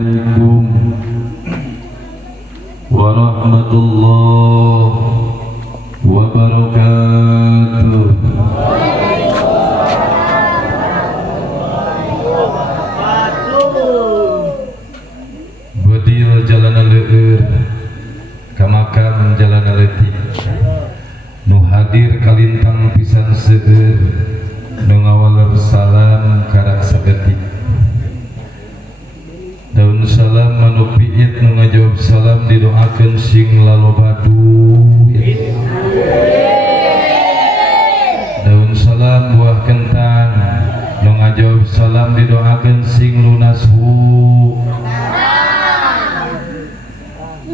Assalamualaikum warahmatullahi wabarakatuh. Badil jalana leueur ka makam jalana leutik nu hadir kalintang pisan seueur nu ngawaleur salam karak saeutik. Daun salam manu piit nu ngajawab salam didoakeun sing laloba duit. Daun salam buah kentang nu ngajawab salam didoakeun sing lunas hu.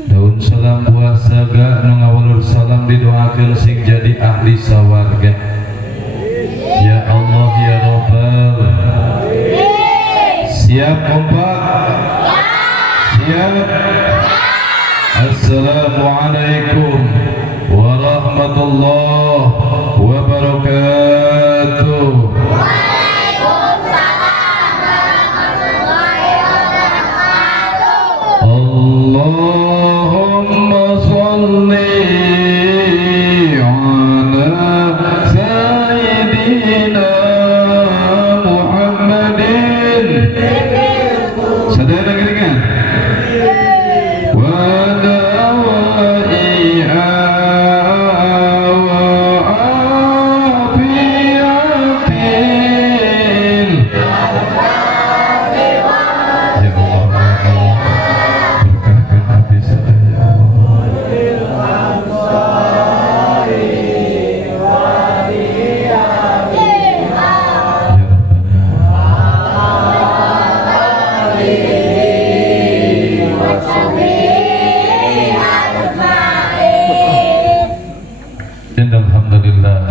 Daun salam buah saga nu ngawalur salam didoakeun sing jadi ahli sawarga. Ya Allah ya Rabbal. Siap kompak? Siap? Assalamualaikum warahmatullahi wabarakatuh. Waalaikumsalam warahmatullahi wabarakatuh. Allahumma sholli ala sayyidina Muhammadin. Sadaya geringan. Wa dawaiha wa afiyatin. Ya Allah, berkahkan Nabi saya ya Allah. Alhamdulillah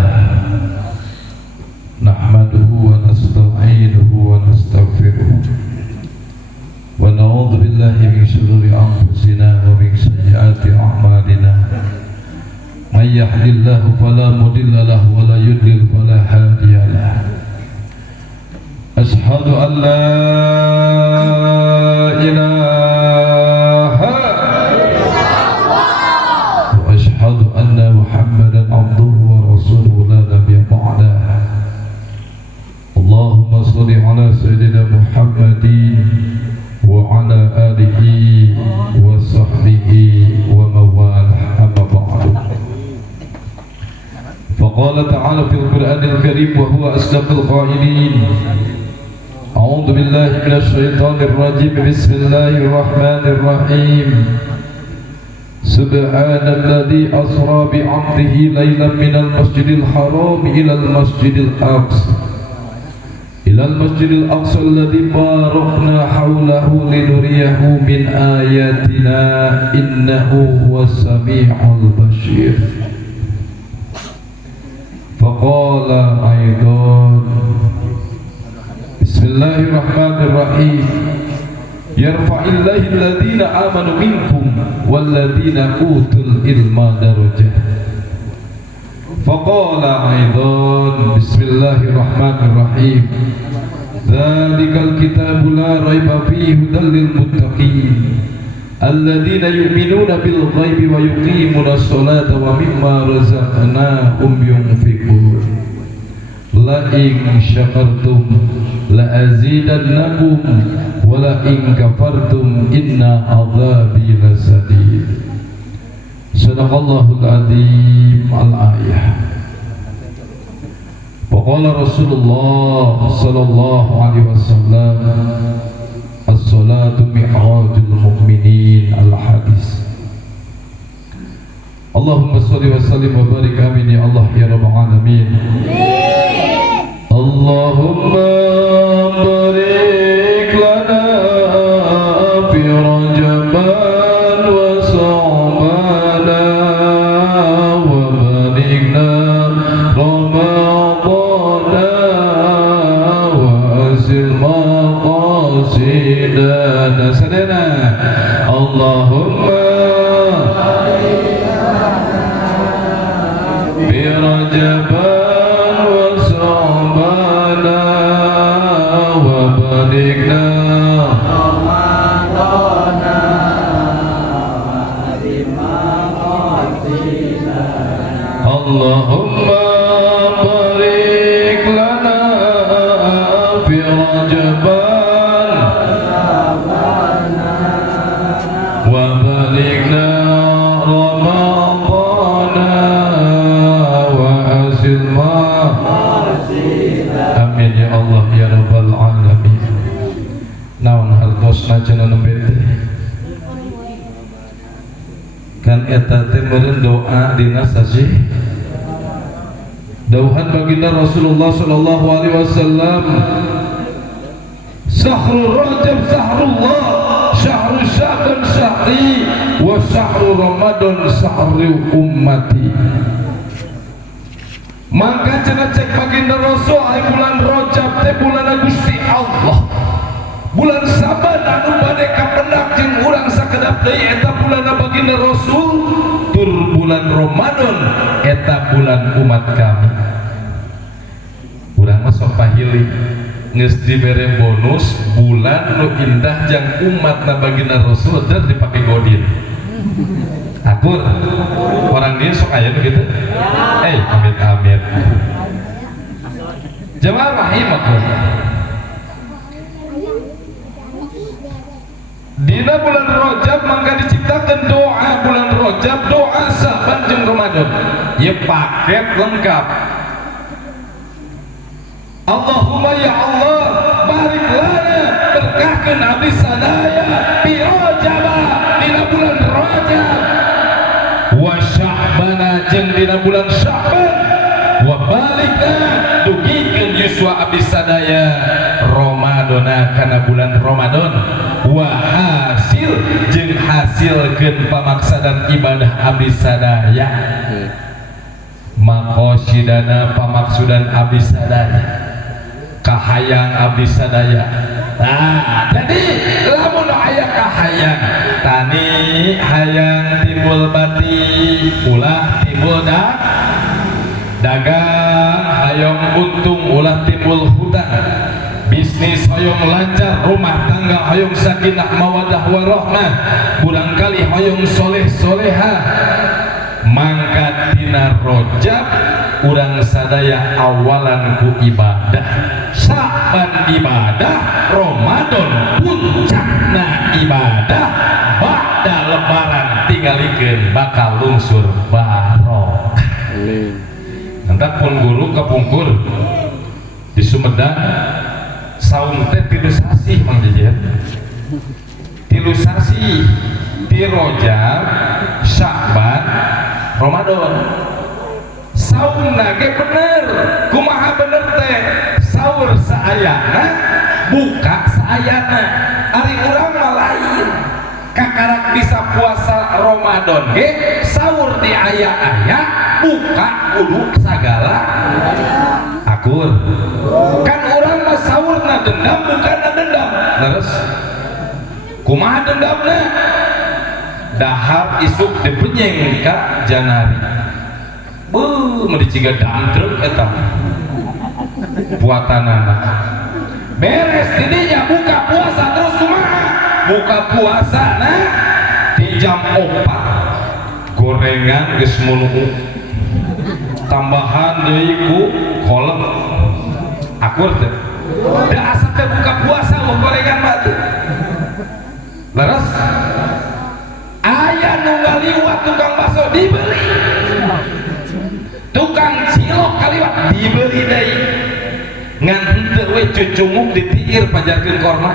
nahmaduhu wa nasta'inuhu wa nastaghfiruh wa na'udzu billahi min shururi anfusina wa min sayyiati a'malina may yahdihillahu fala mudilla lahu wa la yudlil fala hadiya lahu. Ashhadu an la ilaha wa ashhadu anna Muhammadan abduhu wa rasuluhu la nabiyya ba'dahu. Allahumma shalli ala sayyidina Muhammadin wa ala alihi wa sahbihi wa mawalah, amma ba'du. Faqala ta'ala fil Qur'anil Karim wa huwa asdaqul qailin. A'udzu billahi minasy syaithanir rajim. Bismillahirrahmanirrahim. Subhanalladzi asra bi 'abdihi lailan minal masjidil haram ilal masjidil aqsa alladzi barakna haulahu linuriyahu min ayatina innahu huwas sami'ul basir. Faqala aidan Bismillahirrahmanirrahim. Yarfa'illahu alladhina amanu minkum walladhina utul ilma darajat. Faqala aidan Bismillahirrahmanirrahim. Dzalikal kitabu la raiba fihi hudal lil muttaqin alladhina yu'minuna bil ghaibi wa yuqimuna sholata wa mimma razaqnahum yunfiqun. La in syakartum la azidannakum wa la in kafartum inna adzabi lasadid. Sadaqallahul azim. Al-ayah. Wa qala Rasulullah sallallahu alaihi wasallam as-salatu mi'rajul mu'minin. Al-hadis. Allahumma sholli wa sallim wa barik amin ya Allah ya rabbal alamin. Allahumma barik lana fi Rajaban wa Sha'bana wa balighna Ramadana wa asil maqasidana. Sadana Allahumma fi Rajaban wa Sha'bana wa balighna cenah nembe teh kan eta teh meureun doa dina sasih dauhan baginda Rasulullah sallallahu alaihi wasallam syahrul rajab syahrullah syahrul syaban syahri wa syahrul ramadan syahrul ummati. Maka cenah cek baginda Rasul ay bulan Rajab teh bulan Gusti Allah, bulan Saban anu bade kapendak jeung urang sakedap deui eta bulan baginda Rasul, tur bulan Ramadan eta bulan umat kami. Urang mah sok pahili geus dibere bonus bulan nu indah jang umat baginda Rasul teh dipake godin. Akur orang dia sok aya gitu. Amit amit. Jemaah rahimakum. Dina bulan Rajab mangga diciptakan doa bulan Rajab, doa Saban jeung Ramadan. Ye paket lengkap. Allahumma ya Allah barik lana berkahkeun abdi sadaya bi Rajab dina bulan Rajab wa Sya'bana jeung dina bulan Sya'ban wa balikna dugikeun yuswa abdi sadaya Ramadana kana bulan Ramadan wa hasil jeung hasilkeun pamaksadan ibadah abdi sadaya maqasidana pamaksudan abdi sadaya kahayang abdi sadaya. Nah, jadi lamun aya kahayang tani hayang timbul bati ulah timbul dagang hayang untung ulah timbul hutang bisnis hayang lancar rumah tangga hayang sakinah mawadah warahmah barangkali hayang soleh solehah mangkat dina Rajab urang sadaya awalan ku ibadah Saban ibadah Ramadan puncakna ibadah ba'da lebaran tingalikeun bakal lungsur barokah. Amin. Nantak pun guru kapungkur di Sumedang saum teh 3 sasi Mang Jejer 3 sasi di Rajab Sya'ban Ramadan saumna ge bener kumaha bener teh sahur saayana buka saayana ari urang mah lain kakarak bisa puasa Ramadan ge sahur di aya-aya buka kudu sagala akur kan urang mah sahurna dendam bukanna dendam terus kumaha dendamna dahar isuk dipenyeng ka janari mau diciga damtruk eta buatanana beres didinya buka puasa terus kumaha buka puasa nah di jam 4 gorengan geus munu tambahan deui ku kolak akur teh da asa teh buka puasa lo gorengan mah teh leres aya nu ngaliwat tukang bakso dibeli tukang cilok kaliwat dibeli deui ngan henteu we cucunguk ditiir pajarkeun korma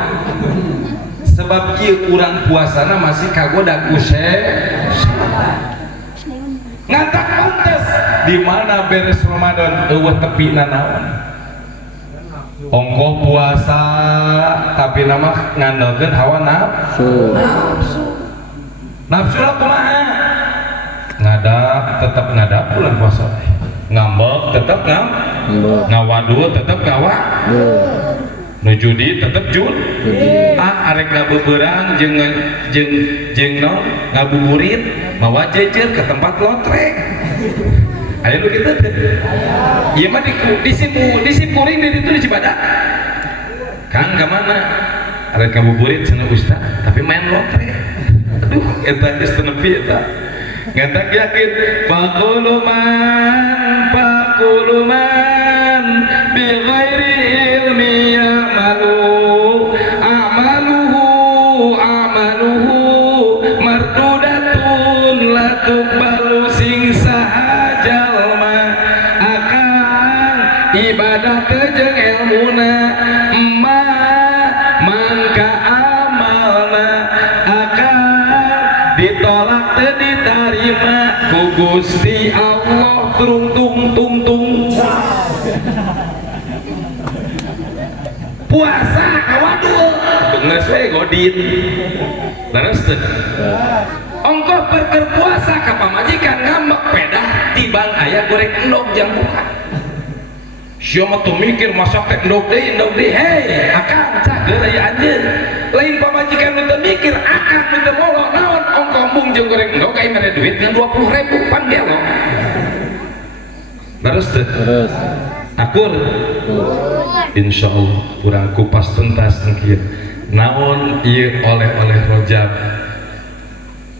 sebab ieu urang puasana masih kagoda ku ngatak pantes di mana beres Ramadan eueuh tepina naon ongkoh puasa tapi nama ngandalkeun hawa nafsu lah kumaha ngadap tetap ngadap bulan puasa ngambek tetap ngawadu tetap ngawa nu judi tetap judi arek ngabeberang jeung ngabuburit mawa jejer ke tempat lotrek aya nu kitu teh ieu mah disipuring di ditu di Cibadak Kang ka mana arek ngabuburit cenah ustaz tapi main lotrek aduh eta geus teu nepi eta ngatak yakin fakuluman bi ghairi ilmi ya'malu amaluhu mardudatun la tuqbalu sing saha jalma akan ibadah teh jeung ilmuna mangka amalna ditolak teu diterima ku Gusti Allah tung tung tung tung. Puasa kawadul geus we godin leres teu ongkoh berker puasa ka pamajikan ngambek pedah tibang aya goreng endog jang buka siapa tuh mikir masak teh endog deui hei akang cager aya anjeun lain pamajikan nu teu mikir akang nu teu molok naon ongkoh mung jeung goreng endog aya mere duit ngan 20.000 pan gelo leres teu leres akur insyaallah kurang kupas tuntas kieu naon ieu oleh-oleh Rojab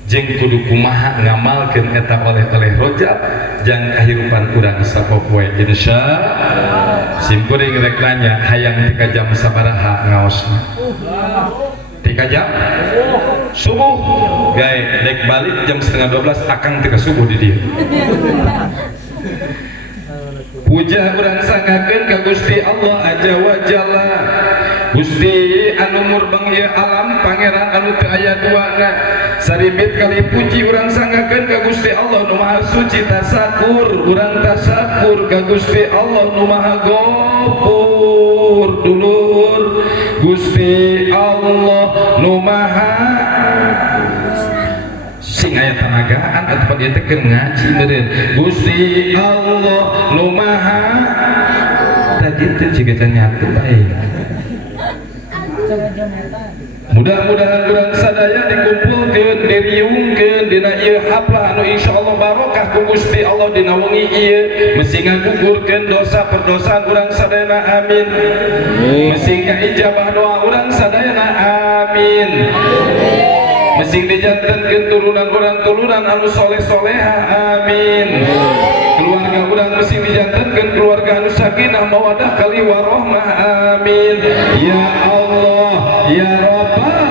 jeung kudu kumaha ngamalkeun eta oleh-oleh Rojab jang kahirupan urang sapopoe insyaallah sim kuring rek nanya hayang 3 jam sabaraha ngaosna 3 jam subuh gae dek balik jam 11:30 akang teu subuh di dieu puja urang sanggakeun ka Gusti Allah Azza wa Jalla Gusti anu murbeng ieu alam pangeran anu teu aya duana saribit kali puji urang sanggakeun ka Gusti Allah nu maha suci tasakur urang tasakur ka Gusti Allah nu maha gopur dulur Gusti Allah nu maha sing aya tanagaan ataupun ieu teh keur ngaji meureun Gusti Allah nu maha tadi teh jiga nyatu bae mudah-mudahan urang sadaya dikumpulkeun diriungkeun dina ieu haflah anu insyaallah barokah ku Gusti Allah dina wengi ieu mesti ngagugurkeun dosa perdosaan urang sadayana amin mesti kaijabah doa urang sadayana amin mesti dijantankeun turunan anu soleh-soleha amin keluarga urang mesti dijantankeun keluarga anu sakinah mawaddah kali warahmah amin ya Allah ya Rabbal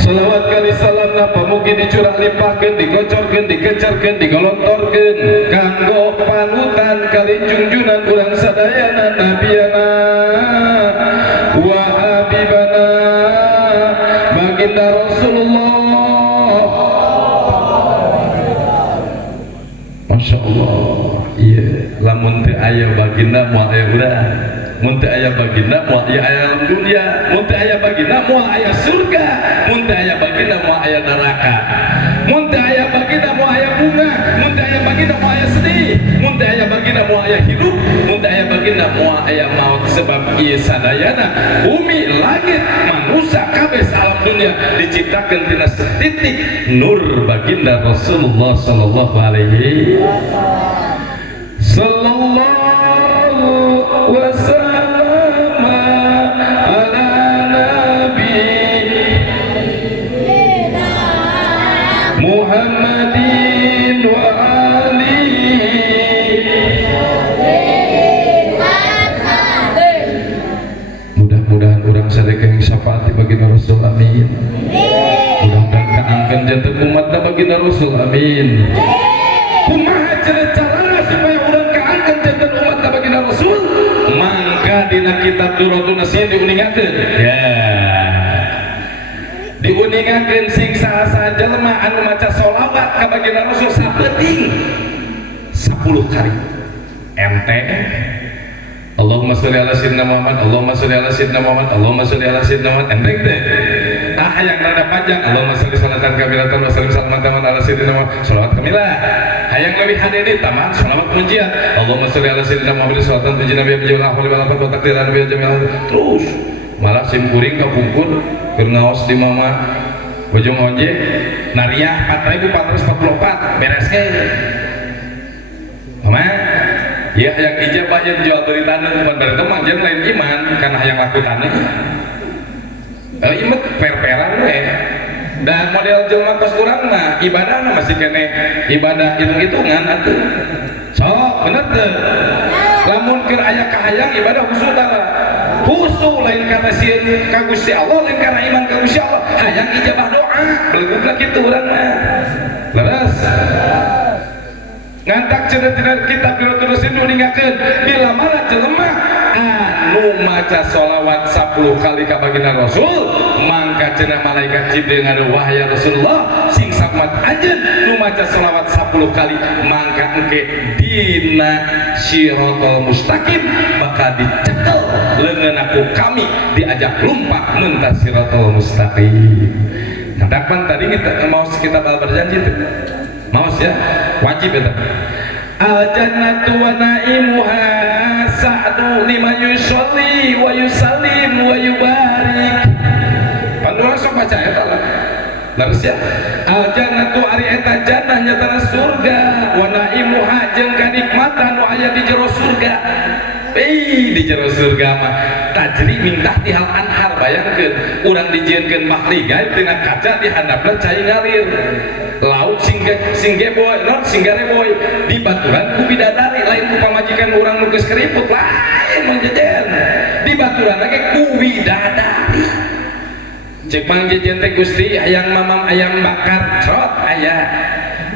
salawat kali salamna pamugi dicurah limpahkeun digocorkeun dikecerkeun digolontorkeun kanggo panutan kali junjunan urang sadayana nabiyana wa habibana baginda Rasulullah. Masya Allah iya lamun teu aya baginda moal aya urang mun teu aya baginda moal aya alam dunia mun teu aya baginda moal aya surga mun teu aya baginda moal aya neraka mun teu aya baginda moal aya bunga mun teu aya baginda moal aya sedih mun teu aya baginda moal aya hidup mun teu aya baginda moal aya maut sebab ieu sadayana bumi langit manusia kabeh alam dunia diciptakeun tina setitik nur baginda Rasulullah sallallahu alaihi sallallahu wasallam ala nabi Muhammadin wa mudah-mudahan urang sadaya yang syafaat baginda Rasul amin mudah-mudahan kaangkeun janten umatna baginda Rasul amin kumaha cara-carana supaya urang kaangkeun janten umatna baginda Rasul mangka dina kitab Duratun Nasihin diuningakeun ya diuningakeun sing saha-saha jelema anu maca sholawat ka baginda Rasul sapeting 10 kali ente Allahumma sholli ala sayyidina Muhammad Allahumma sholli ala sayyidina Muhammad Allahumma sholli ala sayyidina Muhammad enteng teh yang rada panjang Allahumma sholli sholatan kamilatan wa sallim salamatan ala sayyidina Muhammad sholawat kamilah hayang lebih hadiri taman sholawat pujian Allahumma sholli ala sayyidina Muhammad sholatan puji nabi bijil ahli wal afat wa takdiran nabi jamil terus malah sim kuring kapungkur keur ngaos di mama bojong ojek nariah 4.444 beres ke mama ya yang ijabah yang jual beli tanah bukan berteman jangan lain iman karena yang laku tanah imet per-peran we dan model jelma kos urang mah ibadahna masih kene ibadah hitung-hitungan atuh sok bener teu lamun keur aya kahayang ibadah husu tara husu lain karena sieun ka Gusti Allah lain karena iman ka Gusti Allah hayang ijabah doa belegugna kitu urang mah leres ngantak cenah kitab Duratun Nasihin ningakeun bila mana jelema anu anu maca sholawat 10 kali ka baginda Rasul mangka cenah malaikat Jibril ngaruh wahya Rasulullah sing sakmat anjeun nu maca sholawat 10 kali mangka engke dina siratal mustaqim bakal dicekel leungeun aku kami diajak lumpat mun siratal mustaqim. Katakan tadi kita mau kita berjanji tuh mau ya wajib ya al-jannatu wa na'imuha sa'du liman yusolli wa yusallim wa yubarik panduan sok baca eta lah terus ya al-jannatu ari eta jannah nyatana surga wa na'imuha jeung kanikmatan nu aya di jero surga di jero surga mah tajri min tahtihal anhar bayangkeun urang dijieunkeun mahligai tina kaca di handapna cai ngalir laut singge boy non singgare boy di baturan ku bidadari lain ku pamajikan urang nu geus keriput lain mangjejen di baturan ge ku bidadari cek mangjejen teh Gusti hayang mamam ayam bakar crot aya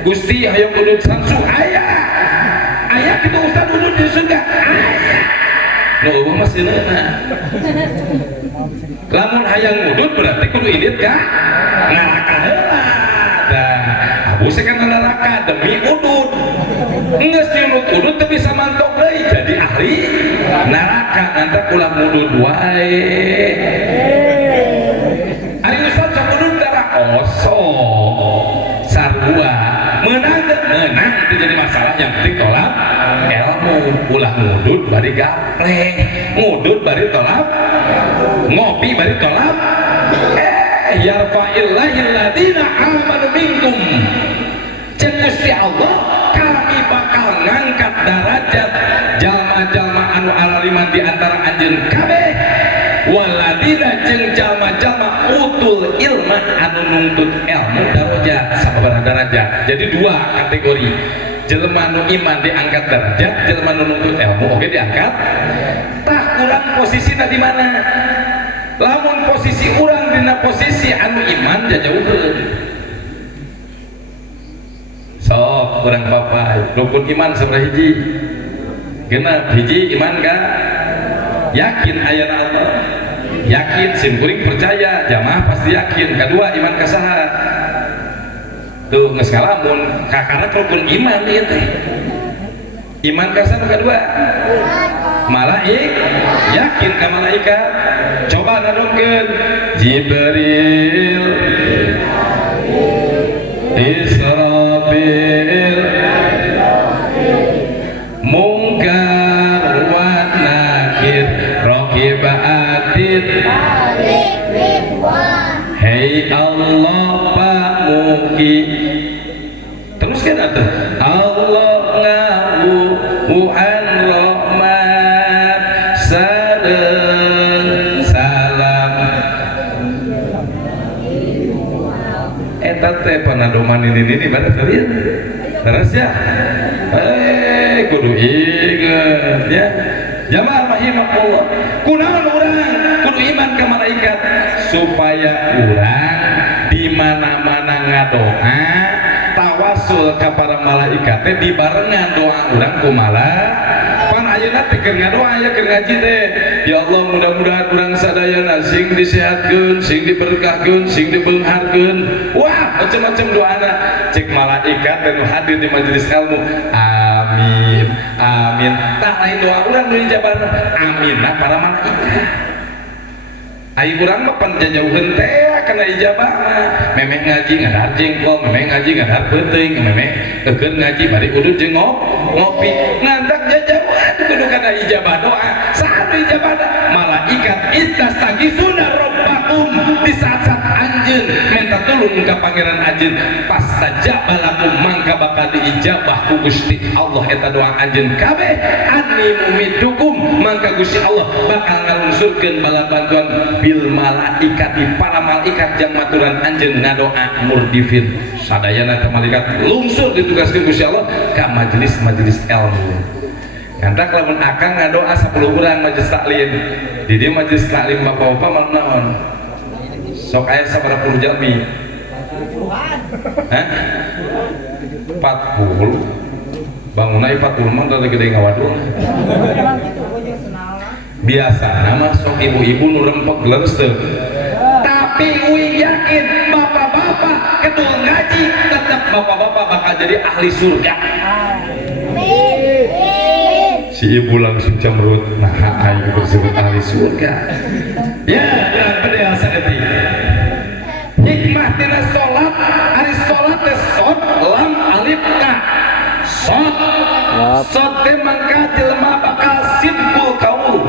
Gusti hayang udut samsu aya aya kitu ustad udut di surga aya nu eueuh mah seuneuna lamun hayang udut berarti kudu indit ka neraka heula Usai kan neraka demi udut nges udut tapi bisa mantok deui jadi ahli neraka nanti pulang udut wae ari ustad sok udut darah osok sarua menang itu jadi masalah yang penting tolak ilmu ulah ngudut bari gaplek ngudut bari tolak ngopi bari tolak yarfa'illahil ladina amanu minkum jeung Gusti Allah kami bakal ngangkat derajat jalma-jalma anu alaliman di antara anjeun kabeh waladina jeung jalma-jalma utul ilma anu nuntut ilmu darajat sabaraha derajat jadi dua kategori jelema nu iman diangkat derajat jelema nu nuntut ilmu oke diangkat tah urang posisina di mana lamun posisi urang dina posisi anu iman jajauheun sok urang papai rukun iman sabaraha hiji genep hiji iman ka yakin ayana Allah yakin sim kuring percaya jamaah pasti yakin kedua iman ka saha tuh geus ngalamun kakara rukun iman ieu teh iman ka saha kedua malaik yakin ka malaikat coba nadongkeun Jibril Israfil Munkar wa Nakir Raqib Atid Hei Allah pamuki terus kan ada Allah ngawuhan rahmat sareng salam eta teh panadoman ini pada kalian terus ya kudu inget ya jamaah rahimakumullah kunaon urang kudu iman ka malaikat supaya urang di mana-mana ngadoa tawasul ka para malaikat teh dibarengan doa urang kumaha pan ayeuna teh keur ngadoa aya keur ngaji teh ya Allah mudah-mudahan urang sadayana sing disehatkeun sing diberkahkeun sing dibeungharkeun wah macam-macam doana cek malaikat dan hadir di majelis ilmu amin amin tah lain doa urang nu dijabana aminna para malaikat ai urang mah pan jajauheun teh kana ijabah memeh ngaji ngadar jengkol memeh ngaji ngadar peuting memeh eukeun ngaji bari udut jeung ngopi ngandak jajauhan kudu kana ijabah doa saat ijabah malaikat ittastaghifuna rabbakum di saat-saat anjeun minta tulung ka pangeran anjeun pastajaba lakum mangka bakal diijabah ku Gusti Allah eta doa anjeun kabeh anni mumidukum mangka Gusti Allah bakal ngalungsurkeun bala bantuan bil malaikati para malaikat yang maturan anjeun ngadoa murdifin sadayana ka malaikat lungsur ditugaskeun Gusti Allah ka majelis-majelis ilmu ngantak lamun akang ngadoa 10 urang majelis taklim di dieu majelis taklim bapak-bapak malam naon sok aya sabaraha puluh jalmi hah 40 bangunna 40 mah da gede ngawadul biasa nama sok ibu-ibu nu rempeg leres teu. Tapi uing yakin bapak-bapak ketua ngaji tetap bapak-bapak bakal jadi ahli surga. Si ibu langsung cemberut, nah aing disebut ahli surga. Ya, dan bedel saeutik. Hikmah tina salat, ari salat teh sod lam alif ta. Sod teh mangka jelema bakal simpul kaul.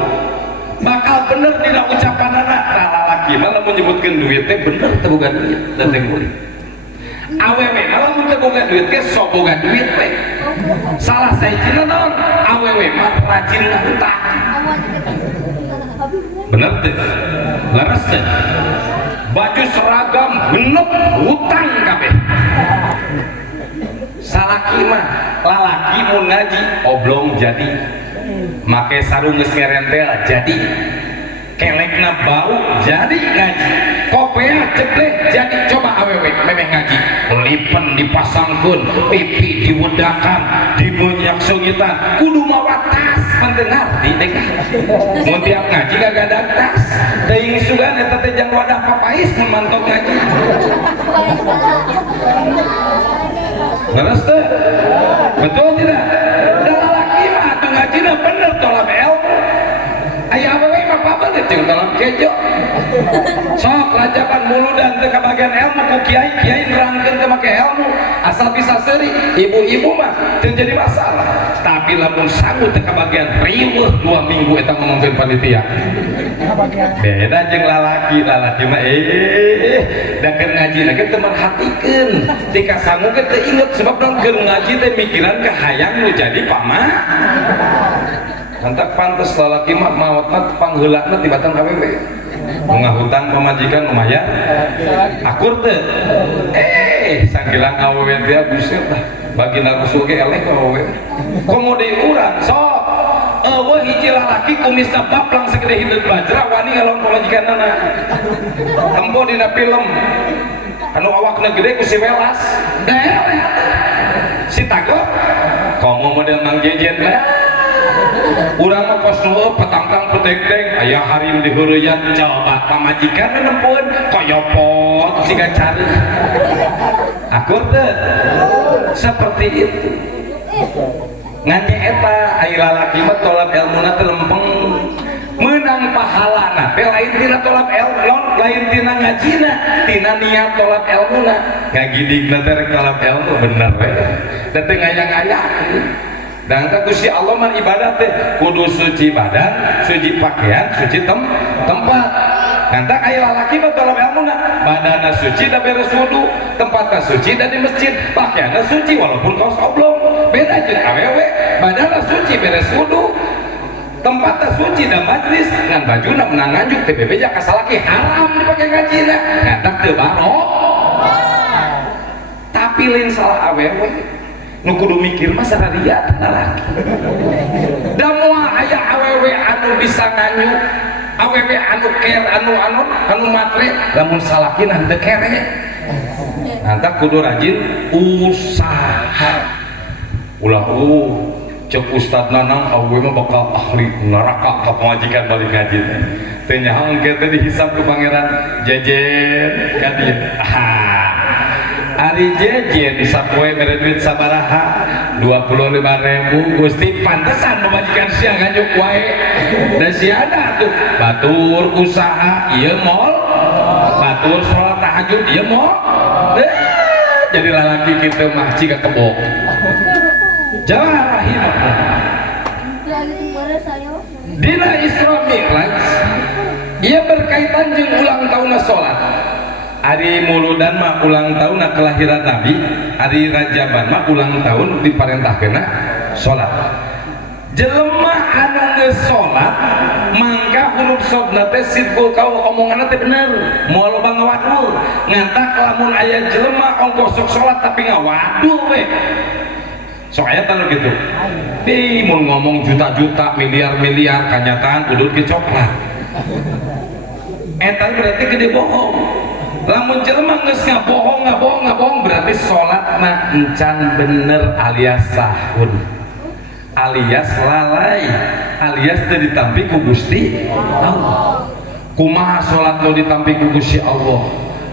Bakal bener dina ucapanana. Nah lalaki mah lamun nyebutkeun duit teh bener teh boga duit da teh kuring. Awewe mah lamun teu boga duit ge sok boga duit we. Salah sahijina naon? Awewe mah rajin ngahutang. Bener teh. Laras teh. Baju seragam genep hutang kabeh. Salaki mah lalaki mun ngaji oblong jadi. Make sarung geus ngerentel jadi. Kelekna bau jadi ngaji. Kopea cebleh jadi. Coba awewe memeh ngaji lipen dipasangkeun, pipi diwedakan, dibenyak sungitan, kudu mawa tas mendengar di dek. Mun tiap ngaji kagak ada tas. Teuing sugan eta teh jang wadah papais mun mantok ngaji. Leres teh? Betul tidak? Da lalaki mah atuh ngajina bener tolak ilmu. Aya awewe mah pabeut jeung tolak kejo. Sok rajaban muludan teu kabagian ilmu ku kiai nerangkeun teu make ilmu asal bisa seuri. Ibu-ibu mah teu jadi masalah. Tapi lamun sangu teu kabagian riweuh 2 minggu eta ngomongkeun panitia. Beda jeung lalaki mah da keur ngaji na ge teu merhatikeun. Tika sangu ge teu inget sebab naon keur ngaji teh mikiran ka hayang nu jadi pama. Hantak pantes lalaki mah maotna pangheulana ti batang awewe. Ngahutang pamajikan lumayan. Akur teu. Sanggilang awewe teh buset lah. Bagina rusuh ge eleh ka awewe. Komo deui urang sok. Eueuh hiji lalaki kumisna baplang sagede hideut bajra wani ngalon pamajikanana. Tempo dina film anu awakna gede ku si Welas. Da eleh atuh. Si Tagor komo model Mang Jejen mah. Urang mah kos nu petang-tang pedeng-deng aya harim di heureuyat coba pamajikan nempueun koyopot siga cari. Akur teh seperti itu. Nganti eta ai lalaki mah tolab ilmuna teh lempeng meunang pahalana teh lain tina tolab ilmu, lain tina ngajina, tina niat tolab ilmuna. Ngagidigna teh rek tolab ilmu bener we. Da teu ngayang-ngayang. Dan Gusti Allah man ibadah teh kudu suci badan, suci pakaian, suci tempat. Nanti aya lalaki mah tolong ilmuna, badanna suci da beres wudu, tempatna suci da di masjid, pakaianna suci walaupun kaos oblong. Beda jeung awewe, badanna suci beres wudu, tempatna suci da majlis, ngan bajuna menang nganjuk teh bebeja ka salaki haram dipake ngajina. Ngantak teu barok. Tapi lain salah awewe. Nu kudu mikir mah sarariat lalaki. Da moal aya awewe anu bisa nganyu, awewe anu ker anu matre, lamun salakina teu kere. Anta kudu rajin usaha. Ulah cek Ustad Nanang awewe mah bakal ahli neraka ka pamajikan balik ngaji. Teu nyaho engke teh dihisab ku pangeran jejen ka dieu. Ari jejen sapoe mere duit sabaraha 25.000 Gusti pantesan pemajikan siang nganjuk wae da siada tuh batur usaha ieu mall batur salat tahajud ieu mall jadi lalaki kitu mah ciga kebok jangan rahimahullah. Dina Isra Mi'raj ieu berkaitan jeung ulang tahun salat. Ari muludan mah ulang tahun kelahiran Nabi, ari Rajaban mah ulang tahun diparentahkeunna salat. Jelema anu geus salat mangka huruf sodna teh sidqul qaul omonganna teh bener, moal loba ngawadul. Ngantak lamun aya jelema ongkos sok salat tapi ngawadul we. Sok aya tanu kitu. Mun ngomong juta-juta, miliar-miliar kanyataan udud ke coklat. Eta berarti gede bohong. Lamun jelema geus ngabohong berarti salatna encan bener alias sahun alias lalai alias teu ditampi ku Gusti Allah. Kumaha salat nu ditampi ku Gusti Allah?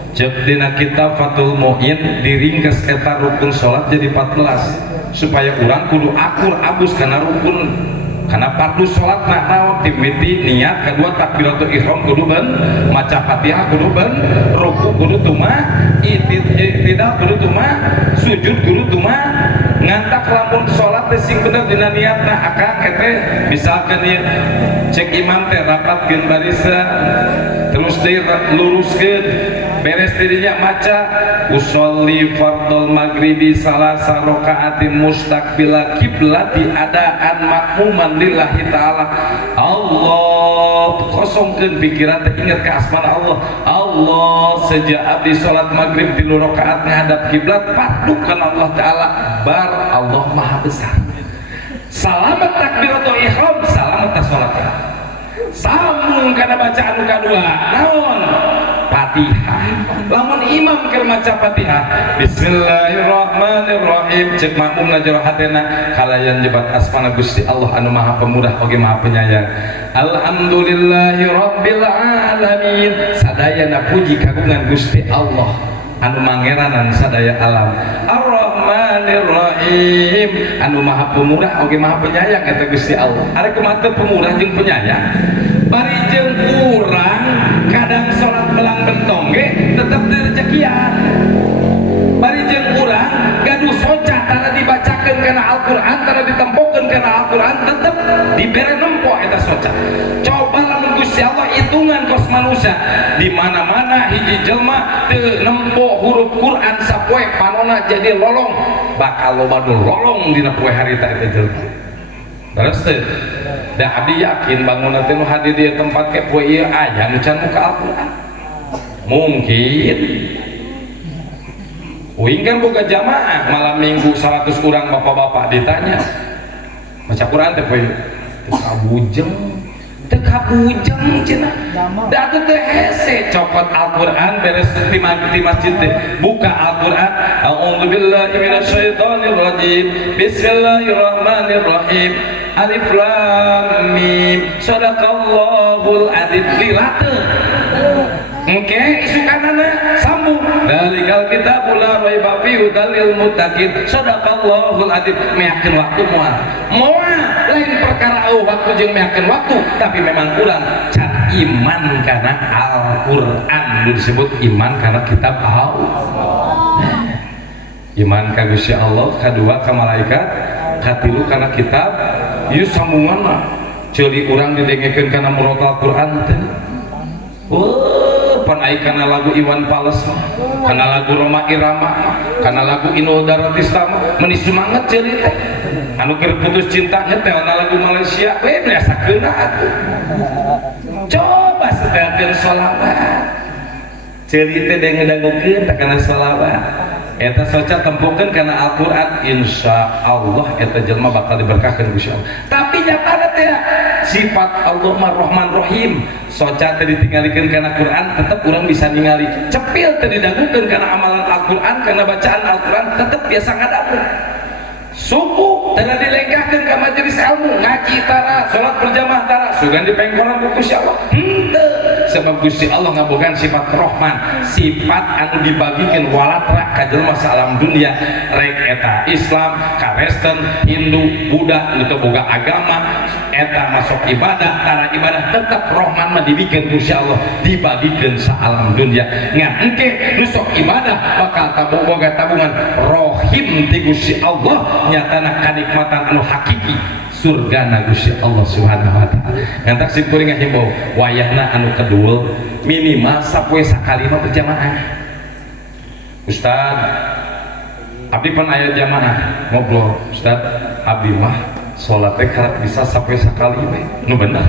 Cek dina kitab Fathul Mu'in diringkes eta rukun salat jadi 14 supaya urang kudu akur abus kana rukun, karena fardu salat naon timiti niat, kedua takbiratul ihram kudu ben, maca Fatihah kudu ben, ruku kudu tuma, tidak kudu tuma, sujud kudu tuma, ngantak lamun salat teh sing bener dina niatna akang kete misalkan ieu cek imam teh rapatkeun barisan terus deui luruskeun beres dirinya maca usolli fardul maghribi salasa rakaatin mustaqbila kiblati adaan makmuman lillahi ta'ala. Allah kosongkeun pikiran teh inget ka asmana Allah. Allah sejak abdi salat maghrib 3 rakaat ngadap kiblat patukan Allah taala bar Allah maha besar. Salamat takbiratul ihram, salamat ta salat. Sambung kana bacaan nu kadua naon? Fatihah. Lamun imam keur maca Fatihah, bismillahirrahmanirrahim, cek makmum najaro hatena kalayan jebat asmana Gusti Allah anu Maha Pemurah oge Maha Penyayang. Alhamdulillahi rabbil alamin. Sadayana puji kagungan Gusti Allah anu mangeranan sadaya alam. Ar-Rahmanir-Rahim, anu Maha Pemurah oge Maha Penyayang eta Gusti Allah. Are kumaha teu pemurah jeung penyayang? Bari jeung urang kadang salat belang gentong ge tetep direjekian. Bari jeung urang gaduh soca tara dibacakeun kana Al-Qur'an, tara ditempokeun kana Al-Qur'an, tetep dibere nempo eta soca. Coba lamun Gusti Allah hitungan kos manusia, di mana-mana hiji jelma teu nempo huruf Qur'an sapoe panona jadi lolong, bakal loba nu lolong dina poe harita eta jelma. Terus teh da abdi yakin bangunan teh nu hadir di tempat ke poe ieu aya nu can muka Al-Qur'an. Mungkin uing kan boga jamaah malam minggu 100 orang bapak-bapak ditanya baca Quran teh poe teu kabujeng cenah da teu hese copot Al-Qur'an beres di masjid teh buka Al-Qur'an a'udzubillahi minasyaitonir rajim bismillahirrahmanirrahim alif lam mim sadaqallahul adzim lilate engke isukanana sambung dalikal kitabul la raiba fihi hudalil muttaqin sadaqallahul adzim meyakeun waktu moal lain perkara waktu jeung meyakeun waktu tapi memang kurang can iman kana Al-Qur'an disebut iman kana kitab Allah. Iman ka Gusti Allah, kadua ka malaikat, katilu kana kitab. Ieu sambunganna ceuli urang didengekeun kana murotal Qur'an teh. Pan ai kana lagu Iwan Fals mah, kana lagu Roma Irama mah, kana lagu Inul Daratista mah, meuni semangat ceuli teh. Anu keur putus cinta nyetelna lagu Malaysia, we biasakeun atuh. Coba setelkeun sholawat. Ceuli teh dangu-dangukeun teh kana sholawat. Eta soca tempukeun kana Al-Qur'an, insyaallah eta jelema bakal diberkahkeun Gusti Allah. Tapi nyatana teh sifat Allah Ar-Rahman Rahim, soca teh ditinggalikeun kana Quran tetep urang bisa ningali. Cepil teh didangukeun kana amalan Al-Qur'an, kana bacaan Al-Qur'an tetep biasa ngadagu. Suku tara dilengkahkeun ka majelis ilmu, ngaji tara, salat berjamaah tara, sugan dipengkoran ku Gusti Allah. Henteu, sebab Gusti Allah ngabogaan sifat Rahman, sifat anu dibagikeun walatra ka jelema salam dunia, rek eta Islam, Kristen, Hindu, Buddha, nu teu boga agama, eta masuk ibadah, tara ibadah tetep Rahman mah dibikeun Gusti Allah, dibagikeun sa alam dunia. Ngan engke nu sok ibadah bakal boga tabungan Rahim ti Gusti Allah, nyatana kanikmatan anu hakiki surga Gusti Allah Subhanahu wa taala. Ngantak sim kuring ngahimbau wayahna anu kedul minimal sapoe sakali mah berjamaah. Ustad, abdi pan aya jamaah ngobrol, Ustad, abdi mah salat teh karat bisa sapoe sakali we. Nu bener.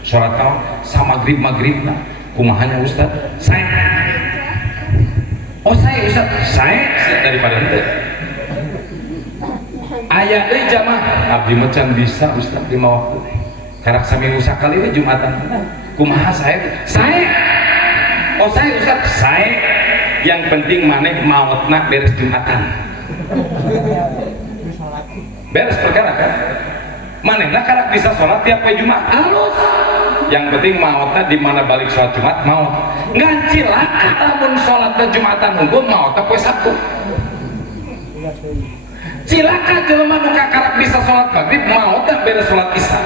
Salat tahu sama maghrib-maghribna. Kumahanya Ustad? Saya. Oh, saya Ustad. Saya daripada henteu. Aya deui jamaah abdi mah can bisa Ustaz 5 waktu karak saminggu sakali we Jumatan. Kumaha saya? Oh saya Ustaz, saya yang penting maneh maotna beres Jumatan. Beres perkara kan? manehna karak bisa sholat tiap poe Jumat halus. Yang penting mautna di mana balik sholat Jumat maut. Ngan cilaka lamun sholatna Jumatan unggul mautna poe Sabtu. Cilaka jelema nu karak bisa sholat maghrib mautna beres sholat Isya.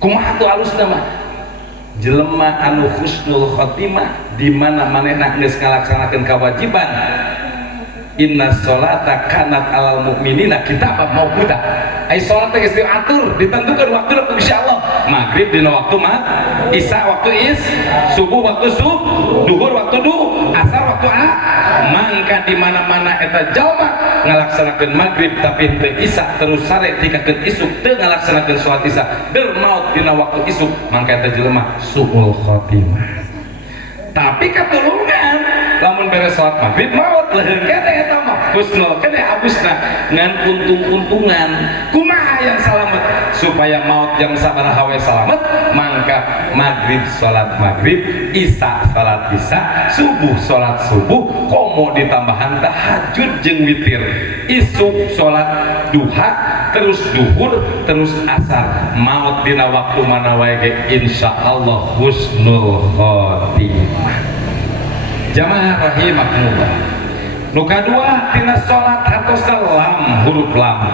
Kumaha tuh halusna mah? Jelema anu husnul khotimah di mana manehna geus ngalaksanakeun kewajiban. Inna sholata kanat alal mu'minina kitaban mauquta. Ai salat geus diatur, ditentukeun waktuna ku Gusti Allah. Maghrib dina waktu Isya waktu subuh waktu duhur waktu asar waktu mangka di mana-mana eta jalma ngalaksanakeun maghrib tapi teu Isya terus sare tikakeun isuk teu ngalaksanakeun salat Isya bermaut dina waktu isuk mangka eta jelema suul khotimah. Tapi katulungan lamun beres salat maghrib maut leuheung kene eta mah husnul kene abusna ngan untung-untungan kumaha yang salamet supaya maut yang sabaraha we salamet mangka maghrib salat maghrib Isya salat Isya subuh salat subuh komo ditambahan tahajud jeung witir isuk salat duha terus duhur terus asar maut dina waktu mana wae ge insyaallah husnul khotimah. Jamaah rahimakumullah. Nu kadua tina salat hartosna lam huruf lam.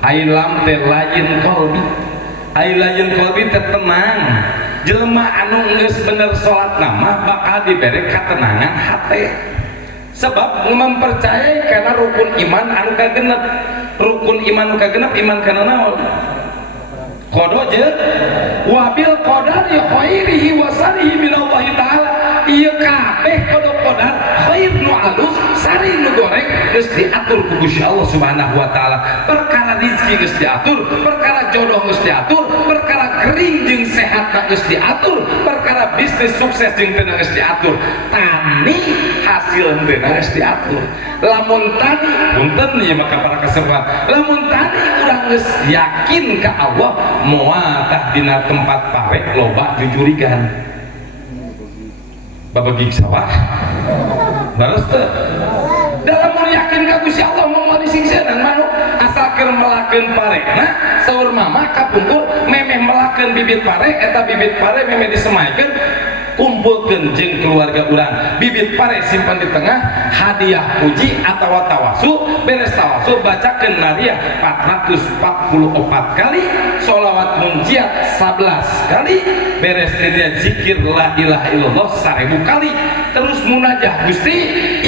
Ai lam teh lain qalbi. Ai lain qalbi teh tenang. Jelema anu geus bener salatna mah bakal dibere katenangan hate. Sebab mempercayai karena rukun iman anu kagenep. Rukun iman anu kagenep iman kana naon? Qada jeung wabil qadari khairihi wa sarihi minallahi ta'ala. Ieu kabeh qada khair nu alus sari nu goreng geus diatur ku Gusti Allah Subhanahu wa taala. Perkara rezeki geus diatur, perkara jodoh geus diatur, perkara gering jeung sehatna geus diatur, perkara bisnis sukses jeung teu geus diatur. Tani hasil teu geus diatur. Lamun tani punten ieu maka para kaserbat. Lamun tani urang geus yakin ka Allah moal tah dina tempat pare loba jujurigan. Babagi sawah baros teh dalam yakin ka Gusti Allah mau disingseun manuk asalkeun melakeun parena saur mama kapungkur memeh melakeun bibit pare eta bibit pare memeh disemaikeun kumpulkeun jeung keluarga urang bibit pare simpan di tengah hadiah puji atawa tawasul beres tawasul bacakeun nariah 444 kali sholawat munjiat 11 kali beres dia zikir la ilaha illallah 1000 kali terus munajah Gusti